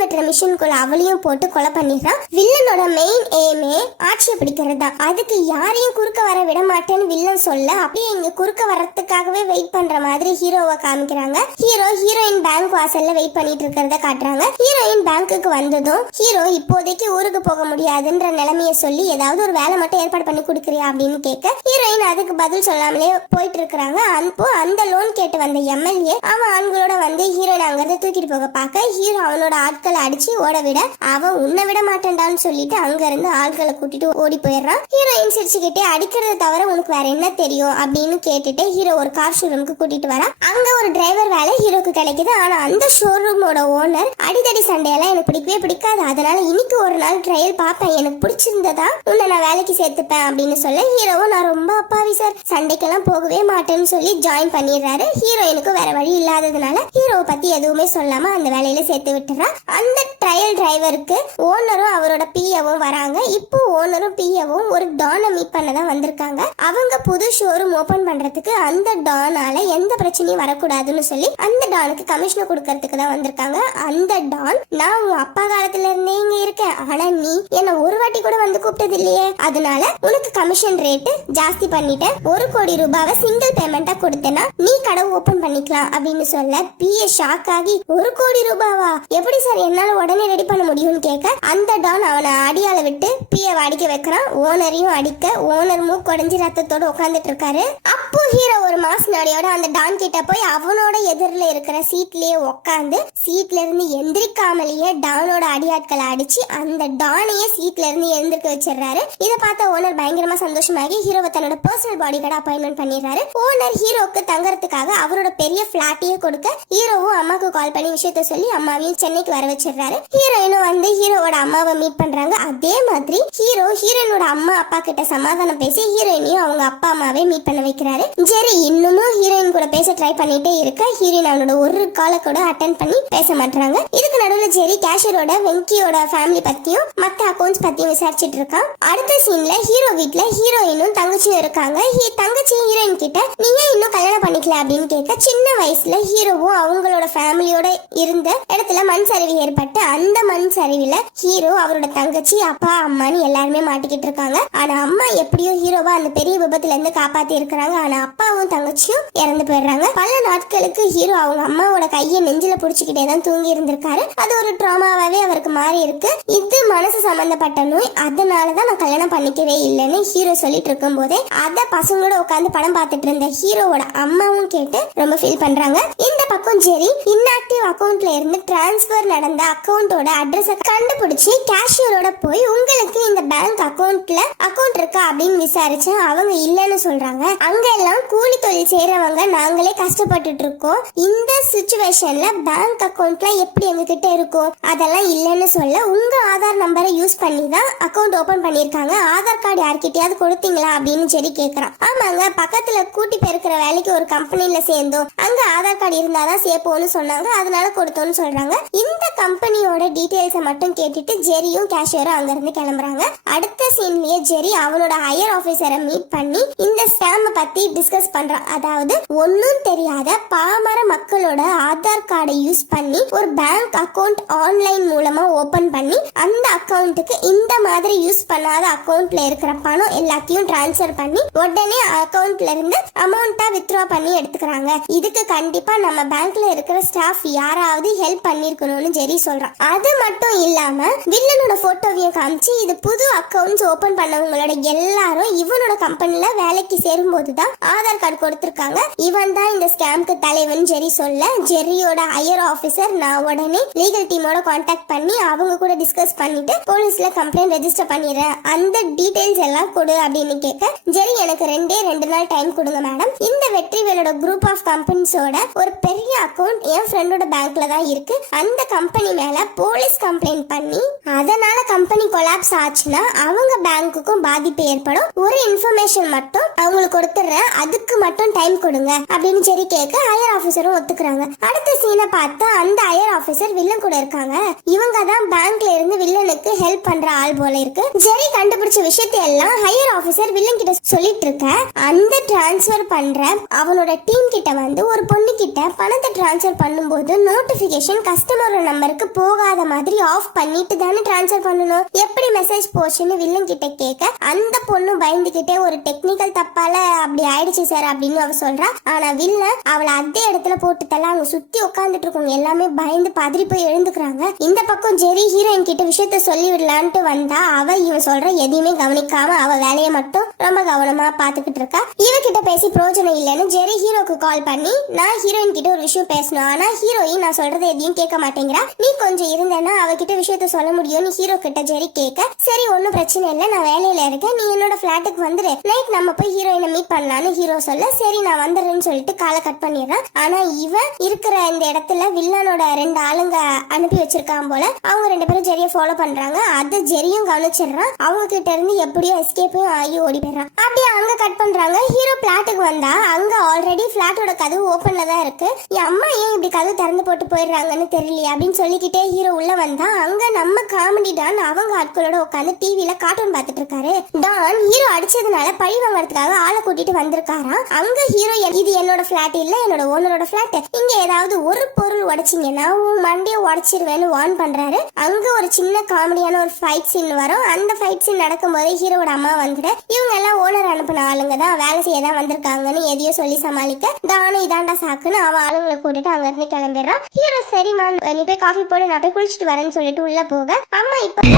வெட்டுற மிஷினுக்குள்ள அவளையும் போட்டு கொலை பண்ணிடுறான். வில்லனோட மெயின் எய்மே ஆட்சியை பிடிக்கிறது தான். அதுக்கு யாரையும் குறுக்க வர விட மாட்டேன்னு வில்லன் சொல்ல அப்படியே இங்க குறுக்க வரதுக்காகவே வெயிட் பண்ற மாதிரி ஹீரோவை காமிக்கிறாங்க. ஹீரோயின் பேங்க் வாசல்ல வெயிட் பண்ணிட்டு இருக்கிறத காட்டுறாங்க. ஹீரோயின் பேங்க்குக்கு வந்ததும் ஹீரோ இப்போதைக்கு ஊருக்கு போக முடியாதுன்ற நிலைமையை சொல்லி ஏதாவது ஒரு வேலை மட்டும் ஏற்பாடு பண்ணி கொடுக்குறியா அப்படின்னு கேட்க ஹீரோயின் அதுக்கு பதில் சொல்லாமலே போயிட்டு இருக்கிறாங்க. அப்போ அந்த லோன் கேட்டு வந்த எம்எல்ஏ அவன் ஆண்களோட வந்து ஹீரோயின் அங்கிருந்து தூக்கிட்டு போக பார்க்க ஹீரோ அவனோட ஆட்களை அடிச்சு ஓட விட அவன் உன்னை விட மாட்டேன்டான்னு சொல்லிட்டு அங்க இருந்து ஆட்களை கூட்டிட்டு ஓடி போயிடுறான். ஹீரோயின் சிரிச்சுக்கிட்டே அடிக்கிறத தவிர உனக்கு வேற என்ன தெரியும் அப்படின்னு கேட்டுட்டு ஹீரோ ஒரு கார் ஷோரூமுக்கு கூட்டிட்டு வரான். அங்க ஒரு டிரைவர் வேலை ஹீரோக்கு கிடைக்குது. ஆனா அந்த ஷோரூமோட ஓனர் அடிதடி சண்டையெல்லாம் எனக்கு பிடிக்கவே பிடிக்காது, அதனால இன்னைக்கு ஒரு நாள் ட்ரையல் பார்ப்பேன், எனக்கு பிடிச்சிருந்ததா உன்னை நான் வேலைக்கு சேர்த்துப்பேன் அப்படின்னு சொல்ல ஹீரோவும் நான் ரொம்ப அப்பாவி சார், சண்டைக்கெல்லாம் போகவே மாட்டேன்னு சொல்லி ஜாயின் பண்ணிடுறாரு. ஹீரோயினுக்கு வேற வழி இல்லாததுனால ஹீரோவை பத்தி எதுவுமே சொல்லாம அந்த வேலையில சேர்த்து விட்டுறான். அந்த ட்ரையல் டிரைவருக்கு ஓனரும் அவரோட பிஏவும் வராங்க. இப்போ ஓனரும் பிஏவும் ஒரு டானை மீட் பண்ண தான் வந்திருக்காங்க. அவங்க புது ஷோரூம் ஓபன் பண்றதுக்கு அந்த டானால எந்த பிரச்சனையும் வரக்கூடாதுன்னு சொல்லி அந்த டானுக்கு கமிஷன் கொடுக்கறதுக்கு தான் வந்திருக்காங்க. அந்த டான் நான் உன் அப்பா காலத்துல இருந்தே இங்க இருக்கேன், ஆனா நீ என்ன ஒரு வாட்டி கூட வந்து கூப்பிட்டது இல்லையே, அதனால உனக்கு கமிஷன் ரேட்டு ஜாஸ்தி பண்ணிட்டேன், 1 கோடி ரூபாவை சிங்கிள் பேமெண்டா கொடுத்தேன்னா நீ கடை ஓபன் பண்ணிக்கலாம் அப்படின்னு சொல்ல பிஏ ஷாக் ஆகி 1 கோடி ரூபாவா, எப்படி சார் என்னால உடனே ரெடி பண்ண முடியும்னு கேட்க அந்த டான் அவனை அடியால விட்டு பிஏ அடிக்க வைக்கிறான். ஓனரையும் அடிக்க ஓனர் மூக்கொடைஞ்சு ரத்தத்தோட உட்காந்துட்டு இருக்காரு. அப்போ ஹீரோ ஒரு மாஸ் நடையோட அந்த டான் கிட்ட போய் அவனோட எதிரில இருக்கிற சீட்லயே உட்காந்து சீட்ல இருந்து எந்திரிக்காமலேயே டானோட அடியாட்களை அடிச்சு அந்த டானையே சீட்ல இருந்து எழுந்திருக்க வச்சிடறாரு. இதை பார்த்த ஓனர் பயங்கரமா சந்தோஷமாகி ஹீரோவை தன்னோட பர்சனல் பாடி கார்டு அப்பாயின்மெண்ட் பண்ணிடுறாரு. ஓனர் ஹீரோக்கு தங்கறதுக்காக அவரோட பெரிய பிளாட்டையே கொடுக்க ஹீரோவும் அம்மாக்கு கால் பண்ணி விஷயத்த சொல்லி அம்மாவையும் சென்னைக்கு வர வச்சிடுறாரு. ஹீரோயினும் வந்து ஹீரோவோட அம்மாவை மீட் பண்றாங்க. அதே மாதிரி ஹீரோயினோட அம்மா அப்பா கிட்ட சமாதானம் பேசி ஹீரோயினையும் அவங்க அப்பா அம்மாவே மீட் பண்ண வைக்கிறாரு. ஜெரி இன்னமும் ஹீரோயின் கூட பேச ட்ரை பண்ணிட்டே இருக்க ஹீரோயின் அவனோட ஒரு காலை கூட அட்டென்ட் பண்ணி பேச மாட்டாங்க. இதுக்கு நடுவில் ஜெரி கேஷியரோட வெங்கியோட ஃபேமிலி பத்தியும் மத்த அக்கௌண்ட்ஸ் பத்தியும் விசாரிச்சுட்டு இருக்கான். அடுத்த சீன்ல ஹீரோ வீட்ல ஹீரோயினும் தங்கச்சியும் இருக்காங்க. தங்கச்சியும் ஹீரோயின் கிட்ட நீ ஏன் இன்னும் கல்யாணம் பண்ணிக்கல அப்படின்னு கேட்க சின்ன வயசுல ஹீரோவும் அவங்களோட ஃபேமிலியோட இருந்த இடத்துல மண் சரிவு ஏற்பட்டு அந்த மண் சரிவுல ஹீரோ அவரோட தங்கச்சி அப்பா அம்மான்னு எல்லாருமே மாட்டிக்கிட்டு இருக்காங்க. ஆனா அம்மா எப்படியோ ஹீரோவா அந்த பெரிய விபத்துல இருந்து காப்பாத்தி இருக்கிறாங்க. ஆனா அப்பாவும் தங்கச்சியும் இறந்து போயிடுறாங்க. பல நாட்களுக்கு ஹீரோ அவங்க அம்மாவோட கையை நெஞ்சில புடிச்சுக்கிட்டே தான் தூங்கி இருந்திருக்காரு. அது ஒரு ட்ராமாவே அவருக்கு மாறி இருக்கு. இது மனசு சம்பந்தப்பட்ட நோய், அதனாலதான் நான் கல்யாணம் பண்ணிக்கவே இல்லைன்னு ஹீரோ சொல்லிட்டு இருக்கும் போதே அத பசங்களோட உட்காந்து படம் பார்த்துட்டு இருந்த ஹீரோவோட அம்மாவும் கேட்டு ரொம்ப ஃபீல் பண்றாங்க. இந்த பக்கம் ஜெரி இன்ஆக்டிவ் அக்கௌண்ட்ல இருந்து டிரான்ஸ்பர் நடந்த அக்கௌண்டோட அட்ரஸை கண்டுபிடிச்சு கேஷியரோட போய் உங்களுக்கு இந்த பேங்க் அக்கௌண்ட்ல அக்கௌண்ட் இருக்கா அப்படின்னு விசாரிச்சு அவங்க இல்லைன்னு சொல்றாங்க. அங்க எல்லாம் கூலி தொழில் செய்யறவங்க நாங்களே கஷ்டப்பட்டுட்டு இருக்கோம், இந்த சிச்சுவேஷன்ல பேங்க் அக்கௌண்ட்ல எப்படி எங்க கிட்ட இருக்கும், அதெல்லாம் இல்லைன்னு சொல்ல உங்க ஆதார் நம்பரை யூஸ் பண்ணி தான் அக்கௌண்ட் ஓபன் பண்ணிருக்காங்க, ஆதார் கார்டு யார்கிட்டயாவது கொடுத்தீங்களா அப்படின்னு ஜெரி கேக்குறான். ஆமாங்க, பக்கத்துல கூட்டி பெருக்கிற வேலைக்கு ஒரு கம்பெனில சேர்ந்தோம், அங்க ஆதார் கார்டு இருந்தாதான் சேர்ப்போம்னு சொன்னாங்க, அதனால கொடுத்தோம்னு சொல்றாங்க. இந்த கம்பெனியோட டீடைல்ஸை மட்டும் கேட்டுட்டு ஜெரியும் கேஷியரும் அங்க இருந்து கிளம்புறாங்க. அடுத்த சீன்லயே ஜெரி அவனோட ஹையர் ஆபீசரை மீட் பண்ணி இந்த ஸ்கேம் பத்தி டிஸ்கஸ் பண்றான். அதாவது ஒன்னும் தெரியாத பாமர மக்களோட ஆதார் கார்டை யூஸ் பண்ணி ஒரு பேங்க் அக்கௌண்ட் ஆன்லைன் மூலமா ஓபன் பண்ணி அந்த அக்கௌண்ட்டுக்கு இந்த மாதிரி யூஸ் பண்ணாத அக்கௌண்ட்ல இருக்கிற பணம் எல்லாத்தையும் டிரான்ஸ்ஃபர் பண்ணி உடனே அக்கௌண்ட்ல இருந்து அமௌண்ட்டா வித்ட்ரா பண்ணி எடுத்துக்கிறாங்க. இதுக்கு கண்டிப்பா நம்ம பேங்க்ல இருக்கிற ஸ்டாஃப் யாராவது ஹெல்ப் பண்ணிருக்கணும்னு ஜெரி சொல்றான். அது மட்டும் இல்லாம வில்லனோட போட்டோவையும் காமிச்சு இது புது அக்கௌண்ட்ஸ் ஓபன் பண்ணவங்களோட எல்லாரும் இவனோட கம்பெனில வேலைக்கு சேரும் போதுதான் ஆதார் கார்டு கொடுத்திருக்காங்க, இவன் தான் இந்த ஸ்கேம்க்கு தலைவன் ஜெரி சொல்ல ஜெரியோட ஹையர் ஆபீசர் நான் உடனே லீகல் டீமோட கான்டாக்ட் பண்ணி அவங்க கூட டிஸ்கஸ் பண்ணிட்டு போலீஸ்ல கம்ப்ளைண்ட் ரெஜிஸ்டர் பண்ணிடுறேன், அந்த டீடைல்ஸ் எல்லாம் கொடு அப்படின்னு கேட்க ஜெரி எனக்கு 2 நாள் டைம் கொடுங்க மேடம், இந்த வெற்றிவேலோட குரூப் ஆஃப் கம்பெனிஸோட ஒரு பெரிய அக்கௌண்ட் என் ஃப்ரெண்டோட பேங்க்ல தான் இருக்கு, அந்த கம்பெனி மேல போலீஸ் கம்ப்ளைண்ட் பண்ணி அதனால கம்பெனி கொலாப்ஸ் ஆச்சுன்னா அவங்க பேங்க்குக்கும் பாதிப்பு ஏற்படும், ஒரு இன்ஃபர்மேஷன் மட்டும் அவங்களுக்கு கொடுத்துறேன், அதுக்கு மட்டும் டைம் கொடுங்க அப்படின்னு ஜெரி கேட்க ஹையர் ஆபீசரும் ஒத்துக்கிறாங்க. அடுத்த சீனை பார்த்தா அந்த ஹையர் ஆபீசர் வில்லன் கூட இருக்காங்க. இவங்க தான் பேங்க்ல பேக்ல இருந்து வில்லனுக்கு ஹெல்ப் பண்ற ஆள் போல இருக்கு. ஜெரி கண்டுபிடிச்ச விஷயத்தை எல்லாம் ஹையர் ஆபீசர் வில்லன் கிட்ட சொல்லிட்டு இருக்க, அந்த டிரான்ஸ்ஃபர் பண்ற அவனோட டீம் கிட்ட வந்து ஒரு பொண்ணு கிட்ட பணத்தை டிரான்ஸ்ஃபர் பண்ணும்போது நோட்டிபிகேஷன் கஸ்டமரோட நம்பருக்கு போகாத மாதிரி ஆஃப் பண்ணிட்டு தானே டிரான்ஸ்ஃபர் பண்ணணும். எப்படி மெசேஜ் போச்சுன்னு வில்லன் கிட்ட கேட்க, அந்த பொண்ணு பயந்துகிட்டே ஒரு டெக்னிக்கல் தப்பால அப்படி ஆயிடுச்சு சார் அப்படின்னு அவ சொல்றா. ஆனா வில்லன் அவளை அதே இடத்துல போட்டு தள்ள அவங்க சுத்தி உட்காந்துட்டு இருக்கவங்க எல்லாமே பயந்து பதறி போய் எழுந்துக்கிறாங்க. இந்த பக்கம் ஜெரி ஹீரோயின் கிட்ட விஷயத்த சொல்லி விடலான்ட்டு வந்தா அவ இவன் சொல்ற எதையுமே கவனிக்காம அவ வேலையை மட்டும் ரொம்ப கவனமா பாத்துக்கிட்டு இருக்கா. இவகிட்ட பேசி பிரோஜனம் இல்லைன்னு ஜெரி ஹீரோக்கு கால் பண்ணி, நான் ஹீரோயின் கிட்ட ஒரு விஷயம் பேசணும், ஆனா ஹீரோயின் நான் சொல்றது எதையும் கேட்க மாட்டேங்கிறா, நீ கொஞ்சம் இருந்தேன்னா அவகிட்ட விஷயத்த சொல்ல முடியும்னு ஹீரோ கிட்ட ஜெரி கேட்க, சரி ஒன்னும் பிரச்சனை இல்லை, நான் வேலையில இருக்கேன், நீ என்னோட பிளாட்டுக்கு வந்துரு, நைட் நம்ம போய் ஹீரோயினை மீட் பண்ணலான்னு ஹீரோ சொல்ல, சரி நான் வந்துடுறேன்னு சொல்லிட்டு காலை கட் பண்ணிடுறான். ஆனா இவன் இருக்கிற இந்த இடத்துல வில்லனோட 2 ஆளுங்க அனுப்பி வச்சிருக்கான் போல. அவங்க 2 பேரும் ஜெரிய ஃபாலோ பண்றாங்க. அதை ஜெரியும் கவனிச்சிடுறான். அவங்க கிட்ட இருந்து எப்படியோ எஸ்கேப்பும் ஆகி ஓடி போயிடுறான். அப்படியே அங்க கட் பண்றாங்க. ஹீரோ பிளாட்டுக்கு வந்தா அங்க ஆல்ரெடி பிளாட்டோட கதவு ஓப்பன்ல தான் இருக்கு. என் அம்மா ஏன் இப்படி கதவு திறந்து போட்டு போயிடுறாங்கன்னு தெரியலையே அப்படின்னு சொல்லிக்கிட்டே ஹீரோ உள்ள வந்தா அங்க நம்ம காமெடி டான் அவங்க ஆட்களோட உட்காந்து டிவில கார்ட்டூன் பார்த்துட்டு இருக்காரு. டான் ஹீரோ அடிச்சதுனால பழி வாங்கறதுக்காக ஆளை கூட்டிட்டு வந்திருக்காராம். அங்க ஹீரோ, இது என்னோட பிளாட் இல்ல, என்னோட ஓனரோட பிளாட், இங்க ஏதாவது ஒரு பொருள் உடைச்சிங்கன்னா உன் மண்டையை உடைச்சிருவேன்னு வார்ன் பண்றாரு. அங்க ஒரு சின்ன காமெடியான ஒரு ஃபைட் சீன் வரும். அந்த ஃபைட் சீன் நடக்கும் போது ஹீரோட அம்மா வந்துட்டு, இவங்க எல்லாம் ஓனர் அனுப்பின ஆளுங்க தான், வேலை செய்ய தான் வந்திருக்காங்கன்னு எதையோ சொல்லி சமாளிக்க, தானு இதாண்டா சாக்குன்னு அவன் ஆளுங்களை கூட்டிட்டு அங்க இருந்து கிளம்பிடுறான். ஹீரோ சரிமா நீ போய் காஃபி போடு, நான் போய் குளிச்சுட்டு வரேன்னு சொல்லிட்டு உள்ள போக, அம்மா இப்ப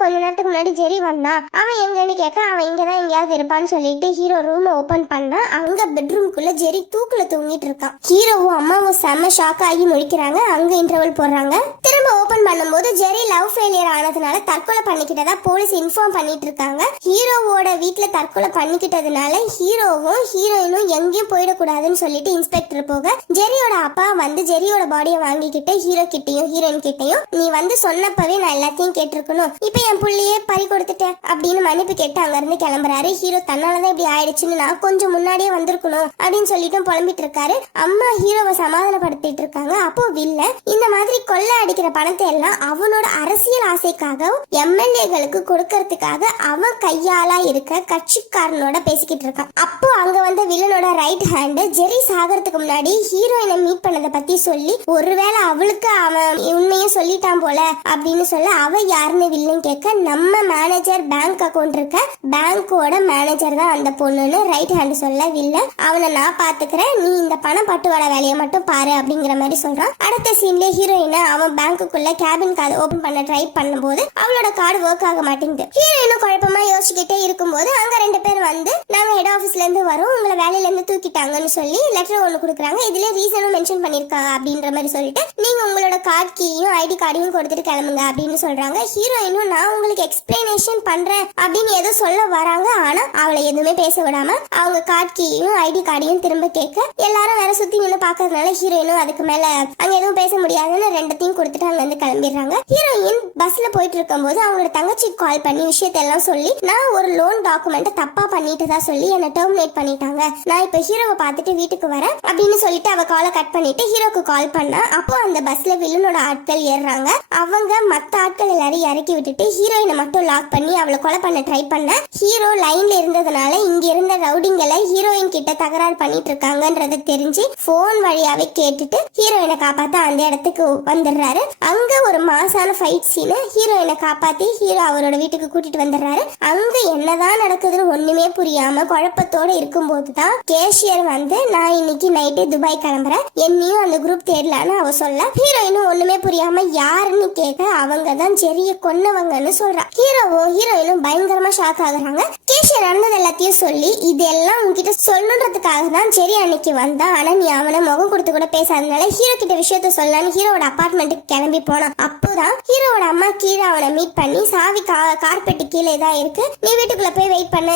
கொஞ்ச நேரத்துக்கு முன்னாடி ஜெரி வந்தான். அவன் எங்கன்னு கேட்க, அவன் இங்கதான் எங்கேயாவது இருப்பான்னு சொல்லிட்டு ஹீரோ ரூம் ஓபன் பண்ணா அங்க பெட்ரூம்குள்ள ஜெரி தூக்குல தூங்கிட்டு இருக்கான். ஹீரோவும் அம்மாவும் செம்ம ஷாக் ஆகி முழிக்கிறாங்க. அங்க இன்டர்வல் போடுறாங்க. திரும்ப ஓபன் பண்ணும்போது ஜெரி லவ் ஃபெயிலியர் ஆனதுனால தற்கொலை பண்ணிக்கிட்டதா போலீஸ் இன்ஃபார்ம் பண்ணிட்டு இருக்காங்க. ஹீரோவோட வீட்டுல தற்கொலை பண்ணிக்கிட்டதுனால ஹீரோவும் ஹீரோயினும் எங்கேயும் போயிடக்கூடாதுன்னு சொல்லிட்டு இன்ஸ்பெக்டர் போக, ஜெரியோட அப்பா வந்து ஜெரியோட பாடியை வாங்கிக்கிட்டு ஹீரோ கிட்டையும் ஹீரோயின் கிட்டையும், நீ வந்து சொன்னப்பவே நான் எல்லாத்தையும் கேட்டிருக்கணும், இப்ப என் புள்ளையே பறி கொடுத்துட்டேன் அப்படின்னு மன்னிப்பு கேட்டு அங்க இருந்து கிளம்புறாரு. ஹீரோ தன்னாலதான் இப்படி ஆயிடுச்சுன்னு நான் கொஞ்சம் முன்னாடியே வந்திருக்கணும் அப்படின்னு சொல்லிட்டு புலம்பிட்டு இருக்காரு. அம்மா ஹீரோவை சமாதானப்படுத்திட்டு இருக்காங்க. அப்போ வில்ல இந்த மாதிரி கொள்ள அடிக்கிற பணத்தை எல்லாம் அவனோட அரசியல் ஆசைக்காக எம்எல்ஏகளுக்கு கொடுக்கறதுக்காக அவன் கையாலா இருக்க கட்சிக்காரனோட பேசிக்கிட்டு இருக்கான். அப்போ அங்க வந்த வில்லனோட ரைட் ஹேண்ட் ஜெரி சாகறதுக்கு முன்னாடி ஹீரோயினை மீட் பண்ணதை பத்தி சொல்லி, ஒருவேளை அவளுக்கு அவன் உண்மையை சொல்லிட்டான் போல அப்படின்னு சொல்ல, அவ யாருன்னு வில்லன் கேட்க, நம்ம மேனேஜர் பேங்க் அக்கவுண்ட் இருக்க பேங்கோட மேனேஜர் தான் அந்த பொண்ணுன்னு ரைட் ஹேண்ட் சொல்ல, வில்லன் அவனை நான் பாத்துக்கிறேன், நீ இந்த பணம் பட்டுவாடா வேலையை மட்டும் பாரு அப்படிங்கிற மாதிரி சொல்றான். அடுத்த சீன்ல ஹீரோயினை அவன் பேங்குக்குள்ள கேபின் கார்டு ஓபன் பண்ண ட்ரை பண்ணும்போது அவளோட கார்டு ஒர்க் ஆக மாட்டேங்குது. ஹீரோயினும் குழப்பமா யோசிச்சுக்கிட்டே இருக்கும்போது அங்க 2 பேர் வந்து, நாங்க ஹெட் ஆபீஸ்ல இருந்து வரோம், உங்களை வேலையில இருந்து தூக்கிட்டாங்கன்னு சொல்லி லெட்டர் ஒண்ணு கொடுக்குறாங்க. இதுல ரீசனும் மென்ஷன் பண்ணிருக்காங்க அப்படின்ற மாதிரி சொல்லிட்டு, நீங்க உங்களோட கார்டு கீயும் ஐடி கார்டையும் கொடுத்துட்டு கிளம்புங்க அப்படின்னு சொல்றாங்க. ஹீரோயினும் நான் உங்களுக்கு எக்ஸ்பிளனேஷன் பண்றேன் அப்படின்னு ஏதோ சொல்ல வராங்க. ஆனா அவளை எதுவுமே பேச விடாம அவங்க கார்டு கீயும் ஐடி கார்டையும் திரும்ப கேட்க, எல்லாரும் வேற சுத்தி நின்று பாக்குறதுனால ஹீரோயினும் அதுக்கு மேல அங்க எதுவும் பேச முடியாதுன்னு 2த்தையும் கொடுத்துட்டு அங்க வந்து கிளம்பிடுறாங்க. ஹீரோயின் பஸ்ல போயிட்டு இருக்கும் போது அவங்களோட தங்கச்சிக்கு கால் பண்ணி விஷயத்தெல்லாம் சொல்லி, நான் ஒரு லோன் டாக்குமெண்ட் தப்பா பண்ணிட்டதா சொல்லி என்ன டெர்மினேட் பண்ணிட்டாங்க, நான் இப்ப ஹீரோவை பார்த்துட்டு வீட்டுக்கு வரேன் அப்படின்னு சொல்லிட்டு அவ காலை கட் பண்ணிட்டு ஹீரோக்கு கால் பண்ணா. அப்போ அந்த பஸ்ல வில்லனோட ஆட்கள் ஏறுறாங்க. அவங்க மத்த ஆட்கள் எல்லாரும் இறக்கி விட்டுட்டு ஹீரோயினை மட்டும் லாக் பண்ணி அவளை கொலை பண்ண ட்ரை பண்ண, ஹீரோ லைன்ல இருந்ததுனால இங்க இருந்த ரவுடிங்களை ஹீரோயின் கிட்ட தகராறு பண்ணிட்டு இருக்காங்கன்றத தெரிஞ்சு போன் வழியாவே கேட்டுட்டு ஹீரோயினை காப்பாத்த அந்த இடத்துக்கு வந்துடுறாரு. அங்க ஒரு மாசான ஃபைட் சீனு. ஹீரோயினை காப்பாத்தி ஹீரோ அவரோட வீட்டுக்கு கூட்டிட்டு வந்துடுறாரு. அங்க என்னதான் நடக்குதுன்னு ஒண்ணுமே புரியாம குழப்பத்தோட இருக்கும் போதுதான் கேஷியர் வந்து, நான் இன்னைக்கு நைட்டே துபாய் கிளம்புறேன், என்னையும் அந்த குரூப் தேடலான்னு அவ சொல்ல, ஹீரோயினும் ஒண்ணுமே புரியாம யாருன்னு கேட்க, அவங்க தான் ஜெரிய கொன்னவங்கன்னு சொல்றா. ஹீரோவும் ஹீரோயினும் பயங்கரமா ஷாக் ஆகுறாங்க. கேஷியர் நடந்தது எல்லாத்தையும் சொல்லி, இதெல்லாம் உன்கிட்ட சொல்லணுன்றதுக்காக தான் ஜெரி அன்னைக்கு வந்தா, ஆனா நீ அவனை முகம் கொடுத்து கூட பேசாதனால ஹீரோ கிட்ட விஷயத்த சொல்லலான்னு ஹீரோட அபார்ட்மெண்ட்டுக்கு கிளம்பி போனான். அப்போதான் ஹீரோட அம்மா கீழே அவனை மீட் பண்ணி, சாவி கார்பெட்டு கீழே தான் இருக்கு, நீ வீட்டுக்குள்ள போய் வெயிட் பண்ண,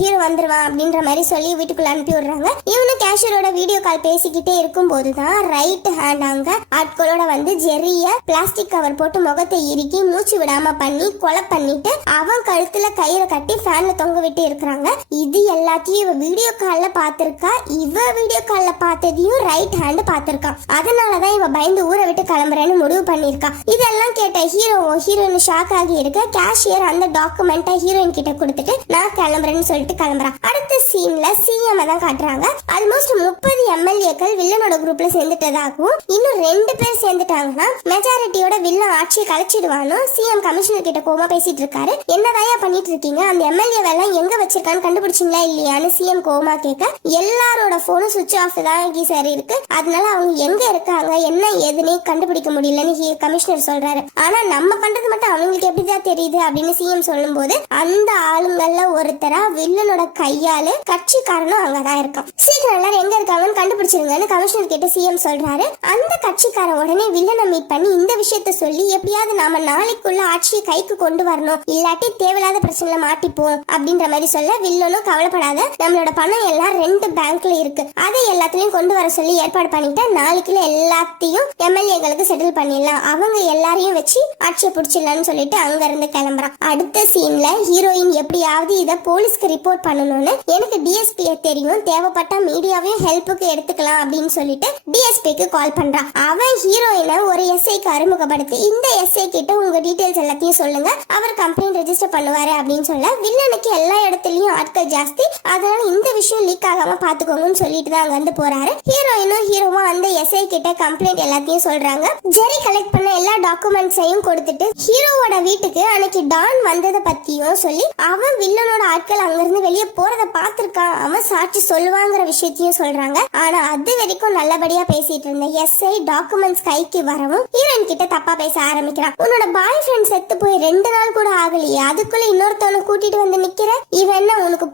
ஹீரோ வந்துருவான் அப்படின்ற மாதிரி சொல்லி வீட்டுக்குள்ள அனுப்பி விடுறாங்க. இவனு கேஷியரோட வீடியோ கால் பேசிக்கிட்டே இருக்கும் போதுதான் ரைட் ஹேண்ட் அங்க ஆட்களோட வந்து ஜெரிய பிளாஸ்டிக் கவர் போட்டு முகத்தை இறுக்கி மூச்சு விடாம பண்ணி பண்ணி கொலை பண்ணிட்டு அவன் கழுத்துல கயிறை கட்டி ஃபேன்ல தொங்க விட்டு இருக்கிறாங்க. இது எல்லாத்தையும் இவ வீடியோ கால்ல பாத்திருக்கா. இவ வீடியோ கால்ல பார்த்ததையும் ரைட் ஹேண்ட் பாத்திருக்கான். அதனாலதான் இவ பயந்து ஊரை விட்டு கிளம்புறேன்னு முடிவு பண்ணிருக்கா. இதெல்லாம் கேட்ட ஹீரோயின் ஷாக் ஆகி இருக்க. கேஷியர் அந்த டாக்குமெண்ட்டை ஹீரோயின் கிட்ட கொடுத்துட்டு நான் கிளம்புறேன்னு சொல்லிட்டு கிளம்புறான். அடுத்த சீன்ல சிஎம் தான் காட்டுறாங்க. ஆல்மோஸ்ட் 30 எம்எல்ஏக்கள் வில்லனோட குரூப்ல சேர்ந்துட்டதாகவும் இன்னும் 2 பேர் சேர்ந்துட்டாங்கன்னா மெஜாரிட்டியோட வில்லன் ஆட்சியை கலைச்சிடுவானோ சிஎம் கமிஷனர் கிட்ட கோமா பேசிட்டு இருக்காரு. என்னதாயா பண்ணிட்டு இருக்கீங்க, அந்த எம்எல்ஏ எல்லாம் எங்க வச்சிருக்கான்னு கண்டுபிடிச்சிங்களா இல்லையான்னு சிஎம் கோமா கேட்க எல்லாரோட போனும் சுவிட்ச் ஆஃப் தான் சார் இருக்கு, அதனால அவங்க எங்க இருக்காங்க என்ன ஏதுன்னு கண்டுபிடிக்க முடியலன்னு கமிஷனர் சொல்றாரு. ஆனா நம்ம பண்றது மட்டும் அவங்களுக்கு எப்படிதான் தெரியுது அப்படின்னு சிஎம் சொல்லும் போது அந்த ஆளுங்கள்ல ஒருத்தரா வில்லனோட கையால கட்சிக்காரனும் அங்கதான் இருக்கான். சீக்கிரம் எல்லாரும் எங்க இருக்காங்கன்னு கண்டுபிடிச்சிருங்கன்னு கமிஷனர் கிட்ட சிஎம் சொல்றாரு. அந்த கட்சிக்காரன் உடனே வில்லனை மீட் பண்ணி இந்த விஷயத்த சொல்லி எப்படியாவது நாம நாளைக்குள்ள ஆட்சியை கைக்கு கொண்டு வரணும், இல்லாட்டி தேவையில்லாத பிரச்சனைல மாட்டிப்போம் அப்படின்ற மாதிரி சொல்ல வில்லனும் கவலைப்படாத, நம்மளோட பணம் எல்லாம் 2 பேங்க்ல இருக்கு, அதை எல்லாத்தையும் கொண்டு வர சொல்லி ஏற்பாடு பண்ணிட்டா நாளைக்குள்ள எல்லாத்தையும் எம்எல்ஏங்களுக்கு செட்டில் பண்ணிடலாம், அவங்க எல்லாரையும் வச்சு ஆட்சியை பிடிச்சிடலாம்னு சொல்லிட்டு அங்க இருந்து கிளம்புறான். அடுத்த சீன்ல ஹீரோயின் எப்படியாவது இத போலீஸ்க்கு ரிப்போர்ட் பண்ணணும்னு எனக்கு டிஎஸ்பியை தெரியும், தேவைப்பட்டா மீடியாவையும் ஹெல்ப்புக்கு எடுத்துக்கலாம் அப்படின்னு சொல்லிட்டு டிஎஸ்பிக்கு கால் பண்றான். அவன் ஹீரோயினை ஒரு எஸ்ஐக்கு அறிமுகப்படுத்தி இந்த எஸ்ஐ கிட்ட உங்க டீடைல்ஸ் எல்லாத்தையும் சொல்லுங்க, அவர் கம்ப்ளைண்ட் ரெஜிஸ்டர் பண்ணுவாரு அப்படின்னு சொல்ல வில்லனுக்கு எல்லா இடத்துலயும் ஆட்கள் ஜாஸ்தி, அதனால இந்த விஷயம் லீக் ஆகாம பாத்துக்கோங்கன்னு சொல்லிட்டு தான் அங்க வந்து போறாரு. ஹீரோயினும் ஹீரோவும் அந்த எஸ்ஐ கிட்ட கம்ப்ளைண்ட் எல்லாத்தையும் சொல்றாங்க. ஜெரி கலெக்ட் பண்ண எல்லா டாக்குமெண்ட்ஸையும் கொடுத்துட்டு ஹீரோவோட வீட்டுக்கு அன்னைக்கு டான் வந்ததை பத்தியும் சொல்லி அவன் வில்லனோட ஆட்கள் அங்க இருந்து வெளியே போறத பாத்திருக்கான், அவன் சாட்சி சொல்லுவாங்கிற விஷயத்தையும் சொல்றாங்க. ஆனா அது வரைக்கும் நல்லபடியா பேசிட்டு இருந்த எஸ்ஐ டாக்குமெண்ட்ஸ் கைக்கு வரவும் ஹீரோயின் கிட்ட தப்பா பேச ஆரம்பிக்கிறான். உன்னோட பாய் ஃப்ரெண்ட் செத்து போய் 2 நாள் கூட ஆகலையே, அதுக்குள்ள இன்னொருத்தவனை கூட்டிட்டு வந்து நிக்கிற, இவன் என்ன உனக்கு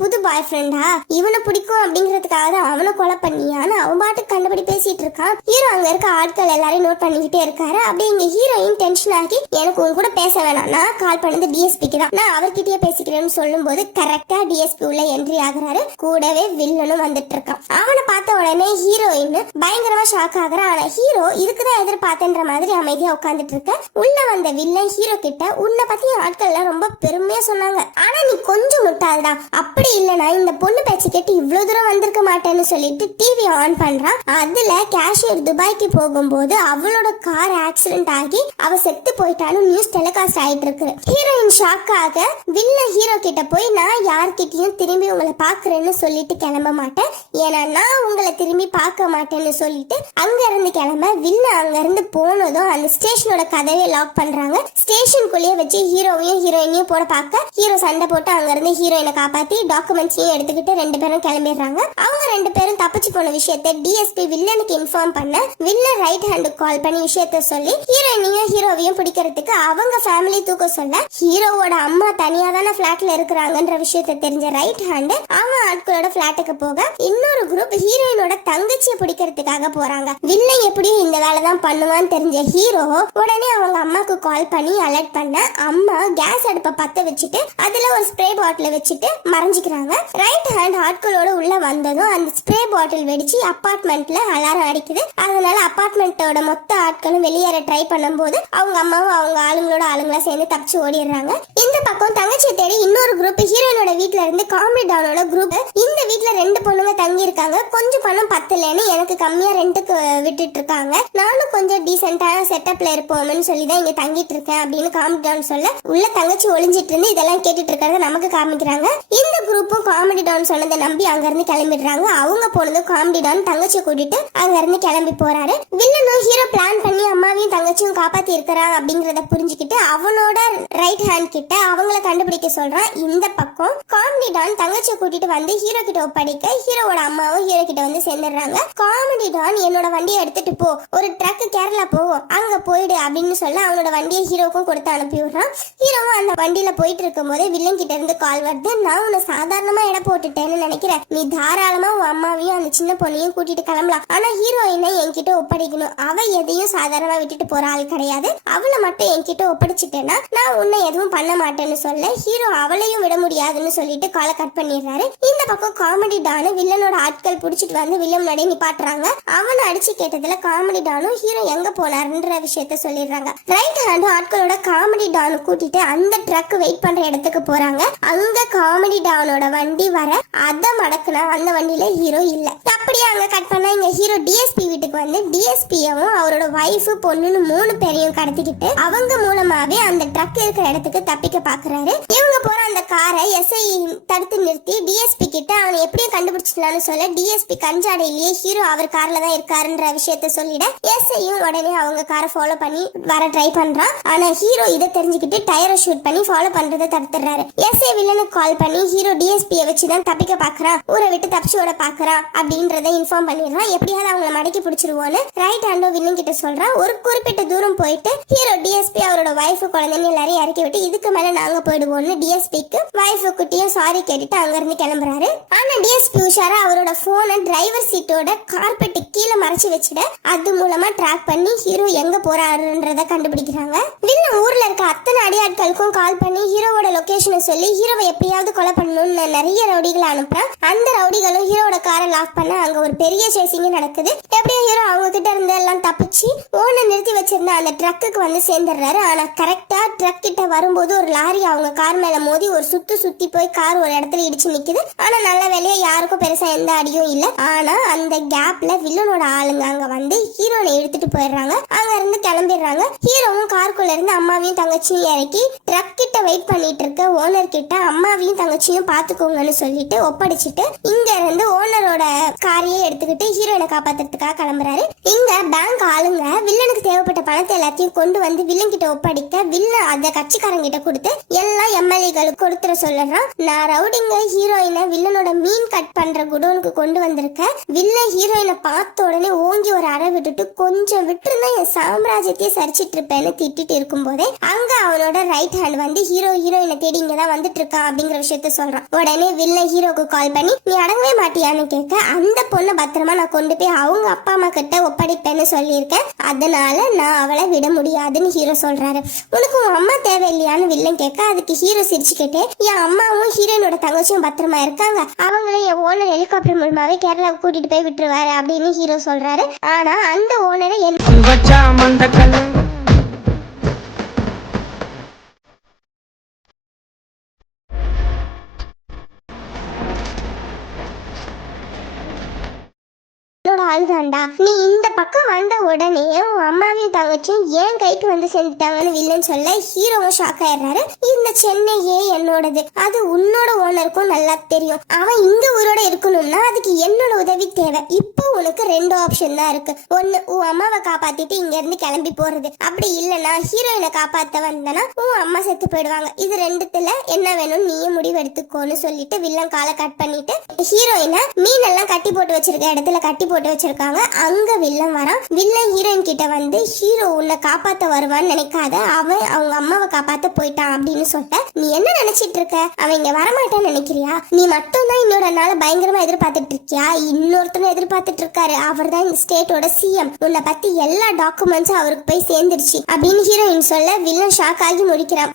புது பாய் ஃப்ரெண்டா, இவனை பிடிக்கும் அப்படிங்கறதுக்காக தான் அவனை கொலை பண்ணியான்னு அவன் பாட்டுக்கு கண்டுபிடி பேசிட்டு இருக்கான். ஹீரோ அங்க இருக்க ஆட்கள் எல்லாரையும் நோட் பண்ணிக்கிட்டே இருக்காரு. அப்படி இங்க ஹீரோயின் டென்ஷன் ஆகி எனக்கு உன் கூட பேச வேணாம், நான் கால் பண்ணது டிஎஸ்பிக்கு தான், நான் அவர்கிட்டயே பேசிக்கிறேன்னு சொல்லும் போது கரெக்டா டிஎஸ்பி உள்ள என்ட்ரி ஆகுறாரு. கூடவே வில்லனும் வந்துட்டு இருக்கான். அவனை பார்த்த உடனே ஹீரோயின் பயங்கரமா ஷாக் ஆகுறா. ஆனா ஹீரோ இதுக்குதான் எதிர்பார்த்தன்ற மாதிரி அமைதியா உட்கார்ந்துட்டு இருக்க. உள்ள வந்த வில்லன் ஹீரோ கிட்ட உன்னை பத்தி ஆட்கள் எல்லாம் ரொம்ப பெருமையா சொன்னாங்க, ஆனா நீ கொஞ்சம் முட்டாள்தான், அப்படி இல்லனா இந்த பொண்ணு பேச்சு கேட்டு இவ்வளவு தூரம் வந்திருக்க மாட்டேன்னு சொல்லிட்டு டிவி ஆன் பண்றான். அதுல கேஷியர் துபாய்க்கு போகும்போது அவளோட கார் ஆக்சிடென்ட் ஆகி அவ செத்து போயிட்டான்னு நியூஸ் டெலிகாஸ்ட் ஆயிட்டு இருக்கு. ஹீரோயின் ஷாக் ஆக வில்லன் ஹீரோ கிட்ட போய் நான் யார்கிட்டயும் திரும்பி உங்களை பாக்குறேன்னு சொல்லிட்டு கிளம்ப மாட்டேன், ஏன்னா நான் உங்களை திரும்பி பார்க்க மாட்டேன்னு சொல்லிட்டு அங்க இருந்து கிளம்ப வில்லன் அங்க இருந்து போனதும் அந்த ஸ்டேஷனோட கதவை லாக் பண்றாங்க. ஸ்டேஷனுக்குள்ளேயே வச்சு ஹீரோவையும் ஹீரோயினையும் போட பார்க்க ஹீரோ சண்டை போட்டு அங்க இருந்து ஹீரோயினை காப்பாத்தி டாக்குமெண்ட்ஸையும் எடுத்துக்கிட்டு 2 பேரும் கிளம்பிடுறாங்க. அவங்க 2 பேரும் தப்பிச்சு போன விஷயத்தை டிஎஸ்பி வில்லனுக்கு இன்ஃபார்ம் பண்ண வில்லன் ரைட் ஹேண்டுக்கு கால் பண்ணி விஷயத்த சொல்லி ஹீரோயினையும் ஹீரோவையும் பிடிக்கிறதுக்கு அவங்க ஃபேமிலி தூக்க சொல்ல ஹீரோவோட அம்மா தனியா தானே பிளாட்ல இருக்கிறாங்கன்ற விஷயத்த தெரிஞ்ச ரைட் ஹேண்ட் அவன் ஆட்களோட பிளாட்டுக்கு போக இன்னொரு குரூப் ஹீரோயினோட தங்கச்சியை பிடிக்கிறதுக்காக போறாங்க. வில்லன் எப்படியும் இந்த வேலை தான் பண்ணுவான்னு தெரிஞ்ச ஹீரோ உடனே அவங்க அம்மாக்கு கால் பண்ணி அலர்ட் பண்ண அம்மா கேஸ் அடுப்பை பத்த வச்சுட்டு அதுல ஒரு ஸ்ப்ரே பாட்டில் வச்சுட்டு மறைஞ்சிக்கிறாங்க. ரைட் ஹேண்ட் ஆட்களோட உள்ள வந்ததும் அந்த ஸ்ப்ரே பாட்டில் வெடிச்சு அபார்ட்மெண்ட்ல அலாரம் அடிக்குது. அதனால அபார்ட்மெண்ட்டோட மொத்த ஆட்களும் வெளியேற ட்ரை பண்ணும்போது அவங்க அம்மாவும் அவங்க ஆளுங்களா சேர்ந்து தப்பிச்சு ஓடிடுறாங்க. இந்த பக்கம் தங்கச்சியை தேடி இன்னொரு குரூப் ஹீரோயினோட வீட்ல இருந்து காமெடி டானோட குரூப் இந்த வீட்ல 2 பொண்ணுங்க தங்கி இருக்காங்க, கொஞ்சம் பணம் பத்தலன்னு எனக்கு கம்மியா ரெண்டுக்கு விட்டுட்டு இருக்காங்க, நானும் கொஞ்சம் டீசென்டான செட்டப்ல இருப்போம்னு சொல்லி தான் இங்க தங்கிட்டு இருக்கேன் அப்படின்னு காமெடி டான் சொல்ல உள்ள தங்கச்சி ஒளிஞ்சிட்டு இருந்து இதெல்லாம் கேட்டுட்டு இருக்கிறத நமக்கு காமிக்கிறாங்க. இந்த குரூப்பும் காமெடி டான் சொன்னதை நம்பி அங்க இருந்து கிளம்பிடுறாங்க. அவங்க போனது காமெடி டான் தங்கச்சியை கூட்டிட்டு அங்க இருந்து கிளம்பி போறாரு. வில்லனும் ஹீரோ பிளான் பண்ணி அம்மாவையும் தங்கச்சியும் காப்பாத்தி இருக்கிறான் அப்படிங்கறத புரிஞ்சுக்கிட்டு அவனோட ரைட் ஹேண்ட் கிட்ட அவங்கள கண்டுபிடிக்க சொல்றான். இந்த பக்கம் காமெடி டான் தங்கச்சியை கூட்டிட்டு வந்து ஹீரோ கிட்ட ஒப்படைக்க ஹீரோவோட அம்மாவும் ஹீரோ கிட்ட வந்து சேர்ந்துடுறாங்க. காமெடி டான் என்னோட வண்டியை எடுத்துட்டு போ, ஒரு ட்ரக் கேரளா போவோம் அங்க போயிடு அப்படின்னு சொல்ல அவனோட வண்டியை ஹீரோக்கும் கொடுத்து அனுப்பி விடுறான். ஹீரோவும் அந்த வண்டியில போயிட்டு இருக்கும் போதே வில்லன் கிட்ட இருந்து கால் வருது, நான் உன்னை சாதாரணமா இடம் போட்டுட்டேன்னு நினைக்கிறேன், நீ தாராளமா உன் அம்மாவையும் அந்த சின்ன பொண்ணையும் கூட்டிட்டு கிளம்பலாம், ஆனா ஹீரோயினை என்கிட்ட ஒப்படைக்கணும், அவ எதையும் சாதாரணமா விட்டுட்டு போற ஆள் கிடையாது, அவளை மட்டும் என்கிட்ட ஒப்படைச்சிட்டேன்னா நான் உன்னை எதுவும் பண்ண மாட்டேன்னு சொல்ல ஹீரோ அவளையும் விட முடியாதுன்னு சொல்லிட்டு காலை கட் பண்ணிடுறாரு. இந்த பக்கம் காமெடி டானு வில்லனோட ஆட்கள் புடிச்சிட்டு வந்து வில்லன் நடி நிப்பாட்டுறாங்க. அவனை அடிச்சு கேட்டதுல காமெடி டானும் ஹீரோ எங்க போனாருன்ற விஷயத்த சொல்லிடுறாங்க. ரைட் ஹேண்டும் ஆட்கள் அவங்களோட காமெடி டான் கூட்டிட்டு அந்த ட்ரக் வெயிட் பண்ற இடத்துக்கு போறாங்க. அங்க காமெடி டானோட வண்டி வர அத மடக்குனா அந்த வண்டியில ஹீரோ இல்ல. அப்படியே அங்க கட் பண்ணா இங்க ஹீரோ டிஎஸ்பி வீட்டுக்கு வந்து டிஎஸ்பியவும் அவரோட வைஃப் பொண்ணுன்னு 3 பேரையும் கடத்திக்கிட்டு அவங்க மூலமாவே அந்த ட்ரக் இருக்கிற இடத்துக்கு தப்பிக்க பாக்குறாரு. இவங்க போற அந்த காரை எஸ்ஐ தடுத்து நிறுத்தி டிஎஸ்பி கிட்ட அவனை எப்படியும் கண்டுபிடிச்சிடலாம்னு சொல்ல டிஎஸ்பி கஞ்சாடையிலேயே ஹீரோ அவர் கார்ல தான் இருக்காருன்ற விஷயத்த சொல்லிட எஸ்ஐயும் உடனே அவங்க காரை ஃபாலோ பண்ணி வர ட்ரை பண்றான். ஆனா ஹீரோ இதை தெரிஞ்சுக்கிட்டு டயரை ஷூட் பண்ணி ஃபாலோ பண்றதை தடுத்துறாரு. எஸ்ஐ வில்லனுக்கு கால் பண்ணி ஹீரோ டிஎஸ்பியை வச்சுதான் தப்பிக்க பாக்குறான், ஊரை விட்டு தப்பிச்சோட பாக்குறான் அப்படின்றத இன்ஃபார்ம் பண்ணிடுறான். எப்படியாவது அவங்களை மடக்கி பிடிச்சிருவோன்னு ரைட் ஹேண்டோ வில்லன் கிட்ட சொல்றான். ஒரு குறிப்பிட்ட தூரம் போயிட்டு ஹீரோ டிஎஸ்பி அவரோட வைஃப் குழந்தைன்னு எல்லாரையும் இறக்கி விட்டு இதுக்கு மேல நாங்க போயிடுவோம்னு டிஎஸ்பிக்கு வைஃப் குட்டியும் சாரி கேட்டுட்டு அங்க இருந்து கிளம்புறாரு. ஆனா டிஎஸ்பி உஷாரா அவரோட போனை டிரைவர் சீட்டோட கார்பெட்டு கீழே மறைச்சு வச்சுட அது மூலமா ட்ராக் பண்ணி ஹீரோ எங்க போறாருன்றத கண்டுபிடிக்கிறாங்க. வில்லன் ஊர்ல இருக்க அத்தனை அடியாட்களுக்கும் கால் பண்ணி ஹீரோவோட லொகேஷனை சொல்லி ஹீரோவை எப்படியாவது கொலை பண்ணணும்னு நிறைய ரவுடிகளை அனுப்புறான். அந்த ரவுடிகளும் ஹீரோவோட காரை லாக் பண்ண அங்க ஒரு பெரிய சேசிங் நடக்குது. எப்படியும் ஹீரோ அவங்க கிட்ட இருந்து எல்லாம் தப்பிச்சு ஓனை நிறுத்தி வச்சிருந்த அந்த ட்ரக்குக்கு வந்து சேர்ந்துடுறாரு. ஆனா கரெக்டா ட்ரக் கிட்ட வரும்போது ஒரு லாரி அவங்க கார் மேல மோதி ஒரு சுத்தி போய் கார் ஒரு இடத்துல இடிச்சு நிக்குது. ஆனா நல்ல வேலையா யாருக்கும் பெருசா எந்த அடியும் இல்ல. ஆனா அந்த கேப்ல வில்லனோட ஆளுங்க அங்க வந்து ஹீரோனை எடுத்துட்டு போயிடுறாங்க. அங்க இருந்து கிளம்பிடுறாங்க. ஹீரோவும் காருக்குள்ள இருந்து அம்மாவையும் தங்கச்சியும் இறக்கி ட்ரக் கிட்ட வெயிட் பண்ணிட்டு இருக்க ஓனர் கிட்ட அம்மாவையும் தங்கச்சியும் பாத்துக்கோங்கன்னு சொல்லிட்டு ஒப்படைச்சிட்டு இங்க இருந்து ஓனரோட காரையே எடுத்துக்கிட்டு ஹீரோனை காப்பாத்துறதுக்காக கிளம்புறாரு. இங்க பேங்க் ஆளுங்க வில்லனுக்கு தேவைப்பட்ட பணத்தை எல்லாத்தையும் கொண்டு வந்து வில்லன் கிட்ட ஒப்படைக்க வில்லன் அந்த கட்சிக்காரங்க கிட்ட கொடுத்து எல்லா எம்எல்ஏகளுக்கு கொடுத்துட சொல்லுறான். நான் ரவுடிங்க ஹீரோயினை வில்லனோட மீன் கட் பண்ற குடோனுக்கு கொண்டு வந்திருக்க. வில்லன் ஹீரோயினை பார்த்த உடனே ஓங்கி ஒரு அறை விட்டுட்டு கொஞ்சம் விட்டுருந்தா என் சாம்ராஜ்யத்தையே சரிச்சிட்டு இருப்பேன்னு திட்டிட்டு இருக்கும் போதே அங்க அவனோட ரைட் ஹேண்ட் வந்து ஹீரோயினை தேடி இங்கதான் வந்துட்டு இருக்கான் அப்படிங்கிற விஷயத்த சொல்றான். உடனே வில்லன் ஹீரோக்கு கால் பண்ணி நீ அடங்கவே மாட்டியான்னு கேட்க அந்த பொண்ணை பத்திரமா நான் கொண்டு போய் அவங்க அப்பா அம்மா கிட்ட ஒப்படைப்பேன்னு சொல்லியிருக்கேன், அதனால நான் அவளை விட முடியாதுன்னு ஹீரோ சொல்றாரு. உனக்கு உன் அம்மா தேவையில்லையான்னு வில்லன் கேட்க அதுக்கு ஹீரோ சிரிச்சுக்கிட்டே என் அம்மாவும் ஹீரோயினோட தங்கச்சியும் பத்திரமா இருக்காங்க, அவங்களும் என் ஓனர் ஹெலிகாப்டர் மூலமாவே கேரளாவுக்கு கூட்டிட்டு போய் விட்டுருவாரு அப்படின்னு ஹீரோ சொல்றாரு. ஆனா அந்த ஓனரை ஆளுதான்டா, நீ இந்த பக்கம் வந்த உடனே உன் அம்மாவையும் தங்கச்சியும் ஏன் கைக்கு வந்து சேர்ந்துட்டாங்கன்னு வில்லன் சொல்ல ஹீரோவும் ஷாக் ஆயிடுறாரு. இந்த சென்னையே என்னோடது, அது உன்னோட ஓனருக்கும் நல்லா தெரியும். அவன் இந்த ஊரோட இருக்கணும்னா அதுக்கு என்னோட உதவி தேவை. இப்போ உனக்கு 2 ஆப்ஷன் தான் இருக்கு. ஒன்னு உன் அம்மாவை காப்பாத்திட்டு இங்க இருந்து கிளம்பி போறது, அப்படி இல்லைன்னா ஹீரோயினை காப்பாத்த வந்தனா உன் அம்மா செத்து போயிடுவாங்க. இது 2த்துல என்ன வேணும் நீயே முடிவு எடுத்துக்கோன்னு சொல்லிட்டு வில்லன் காலை கட் பண்ணிட்டு ஹீரோயினை மீன் எல்லாம் கட்டி போட்டு வச்சிருக்க இடத்துல கட்டி போட்டு வச்சிருக்காங்க. அங்க வில்லன் வரான். வில்லன் ஹீரோயின் கிட்ட வந்து ஹீரோ உன்னை காப்பாத்த வருவான்னு நினைக்காத, அவன் அவங்க அம்மாவை காப்பாத்த போயிட்டான் அப்படின்னு சொல்ல நீ என்ன நினைச்சிட்டு இருக்க, அவன் இங்க வரமாட்டான்னு நினைக்கிறியா, நீ மட்டும் தான் இன்னொரு நாள் பயங்கரமா எதிர்பார்த்துட்டு இருக்கியா, இன்னொருத்தனும் எதிர்பார்த்துட்டு இருக்காரு, அவர் தான் இந்த ஸ்டேட்டோட சிஎம், உன்னை பத்தி எல்லா டாக்குமெண்ட்ஸும் அவருக்கு போய் சேர்ந்துருச்சு அப்படின்னு ஹீரோயின் சொல்ல வில்லன் ஷாக் ஆகி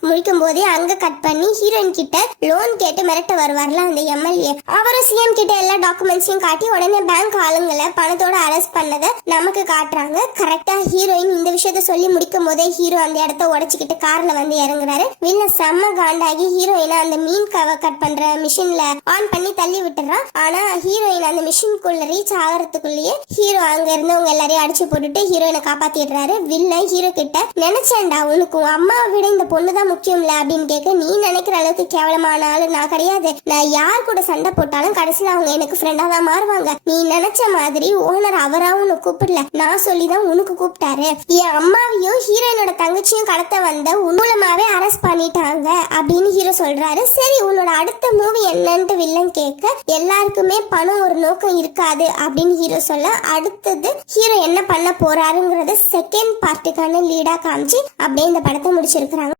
முடிக்கும் போதே அங்க கட் பண்ணி ஹீரோயின் கிட்ட லோன் கேட்டு மிரட்ட வருவார்ல அந்த எம்எல்ஏ, அவரும் சிஎம் கிட்ட எல்லா டாக்குமெண்ட்ஸையும் காட்டி உடனே பேங்க் ஆளுங்களை பணத்தோட அரெஸ்ட் பண்ணதை நமக்கு காட்டுறாங்க. கரெக்டா ஹீரோயின் இந்த விஷயத்த சொல்லி முடிக்கும் போதே ஹீரோ அந்த இடத்த உடைச்சுக்கிட்டு கார்ல வந்து இறங்குறாரு. வில்லன் செம்ம காண்டாகி ஹீரோயினை அந்த மீன் கட் பண்ற மிஷின்ல ஆன் பண்ணி தள்ளி விட்டுறான். ஆனா ஹீரோயின் அந்த மிஷின்குள்ள ரீச் ஆகிறதுக்குள்ளேயே ஹீரோ அங்க இருந்தவங்க எல்லாரையும் அடிச்சு போட்டுட்டு ஹீரோயினை காப்பாத்திடுறாரு. வில்லன் ஹீரோ கிட்ட நினைச்சேன்டா உனக்கு உன் அம்மாவை விட இந்த பொண்ணுதான் முக்கியம்ல அப்படின்னு கேட்க நீ நினைக்கிற அளவுக்கு கேவலமான ஆளு நான் கிடையாது, நான் யார் கூட சண்டை போட்டாலும் கடைசியில அவங்க எனக்கு ஃப்ரெண்டா தான் மாறுவாங்க, நீ நினைச்ச மாதிரி ஓனர் அவரா உனக்கு கூப்பிடல, நான் சொல்லிதான் உனக்கு கூப்பிட்டாரு, என் அம்மாவையும் ஹீரோயினோட தங்கச்சியும் கடத்த வந்த மூலமாவே அரெஸ்ட் பண்ணிட்டாங்க அப்படின்னு ஹீரோ சொல்றாரு. சரி உன்னோட அடுத்த மூவி என்னன்னு வில்லன் கேட்க எல்லாருக்குமே பணம் ஒரு நோக்கம் இருக்காது அப்படின்னு ஹீரோ சொல்ல அடுத்தது ஹீரோ என்ன பண்ண போறாருங்கிறத செகண்ட் பார்ட்டுக்கான லீடா காமிச்சு அப்படியே இந்த படத்தை முடிச்சிருக்கிறாங்க.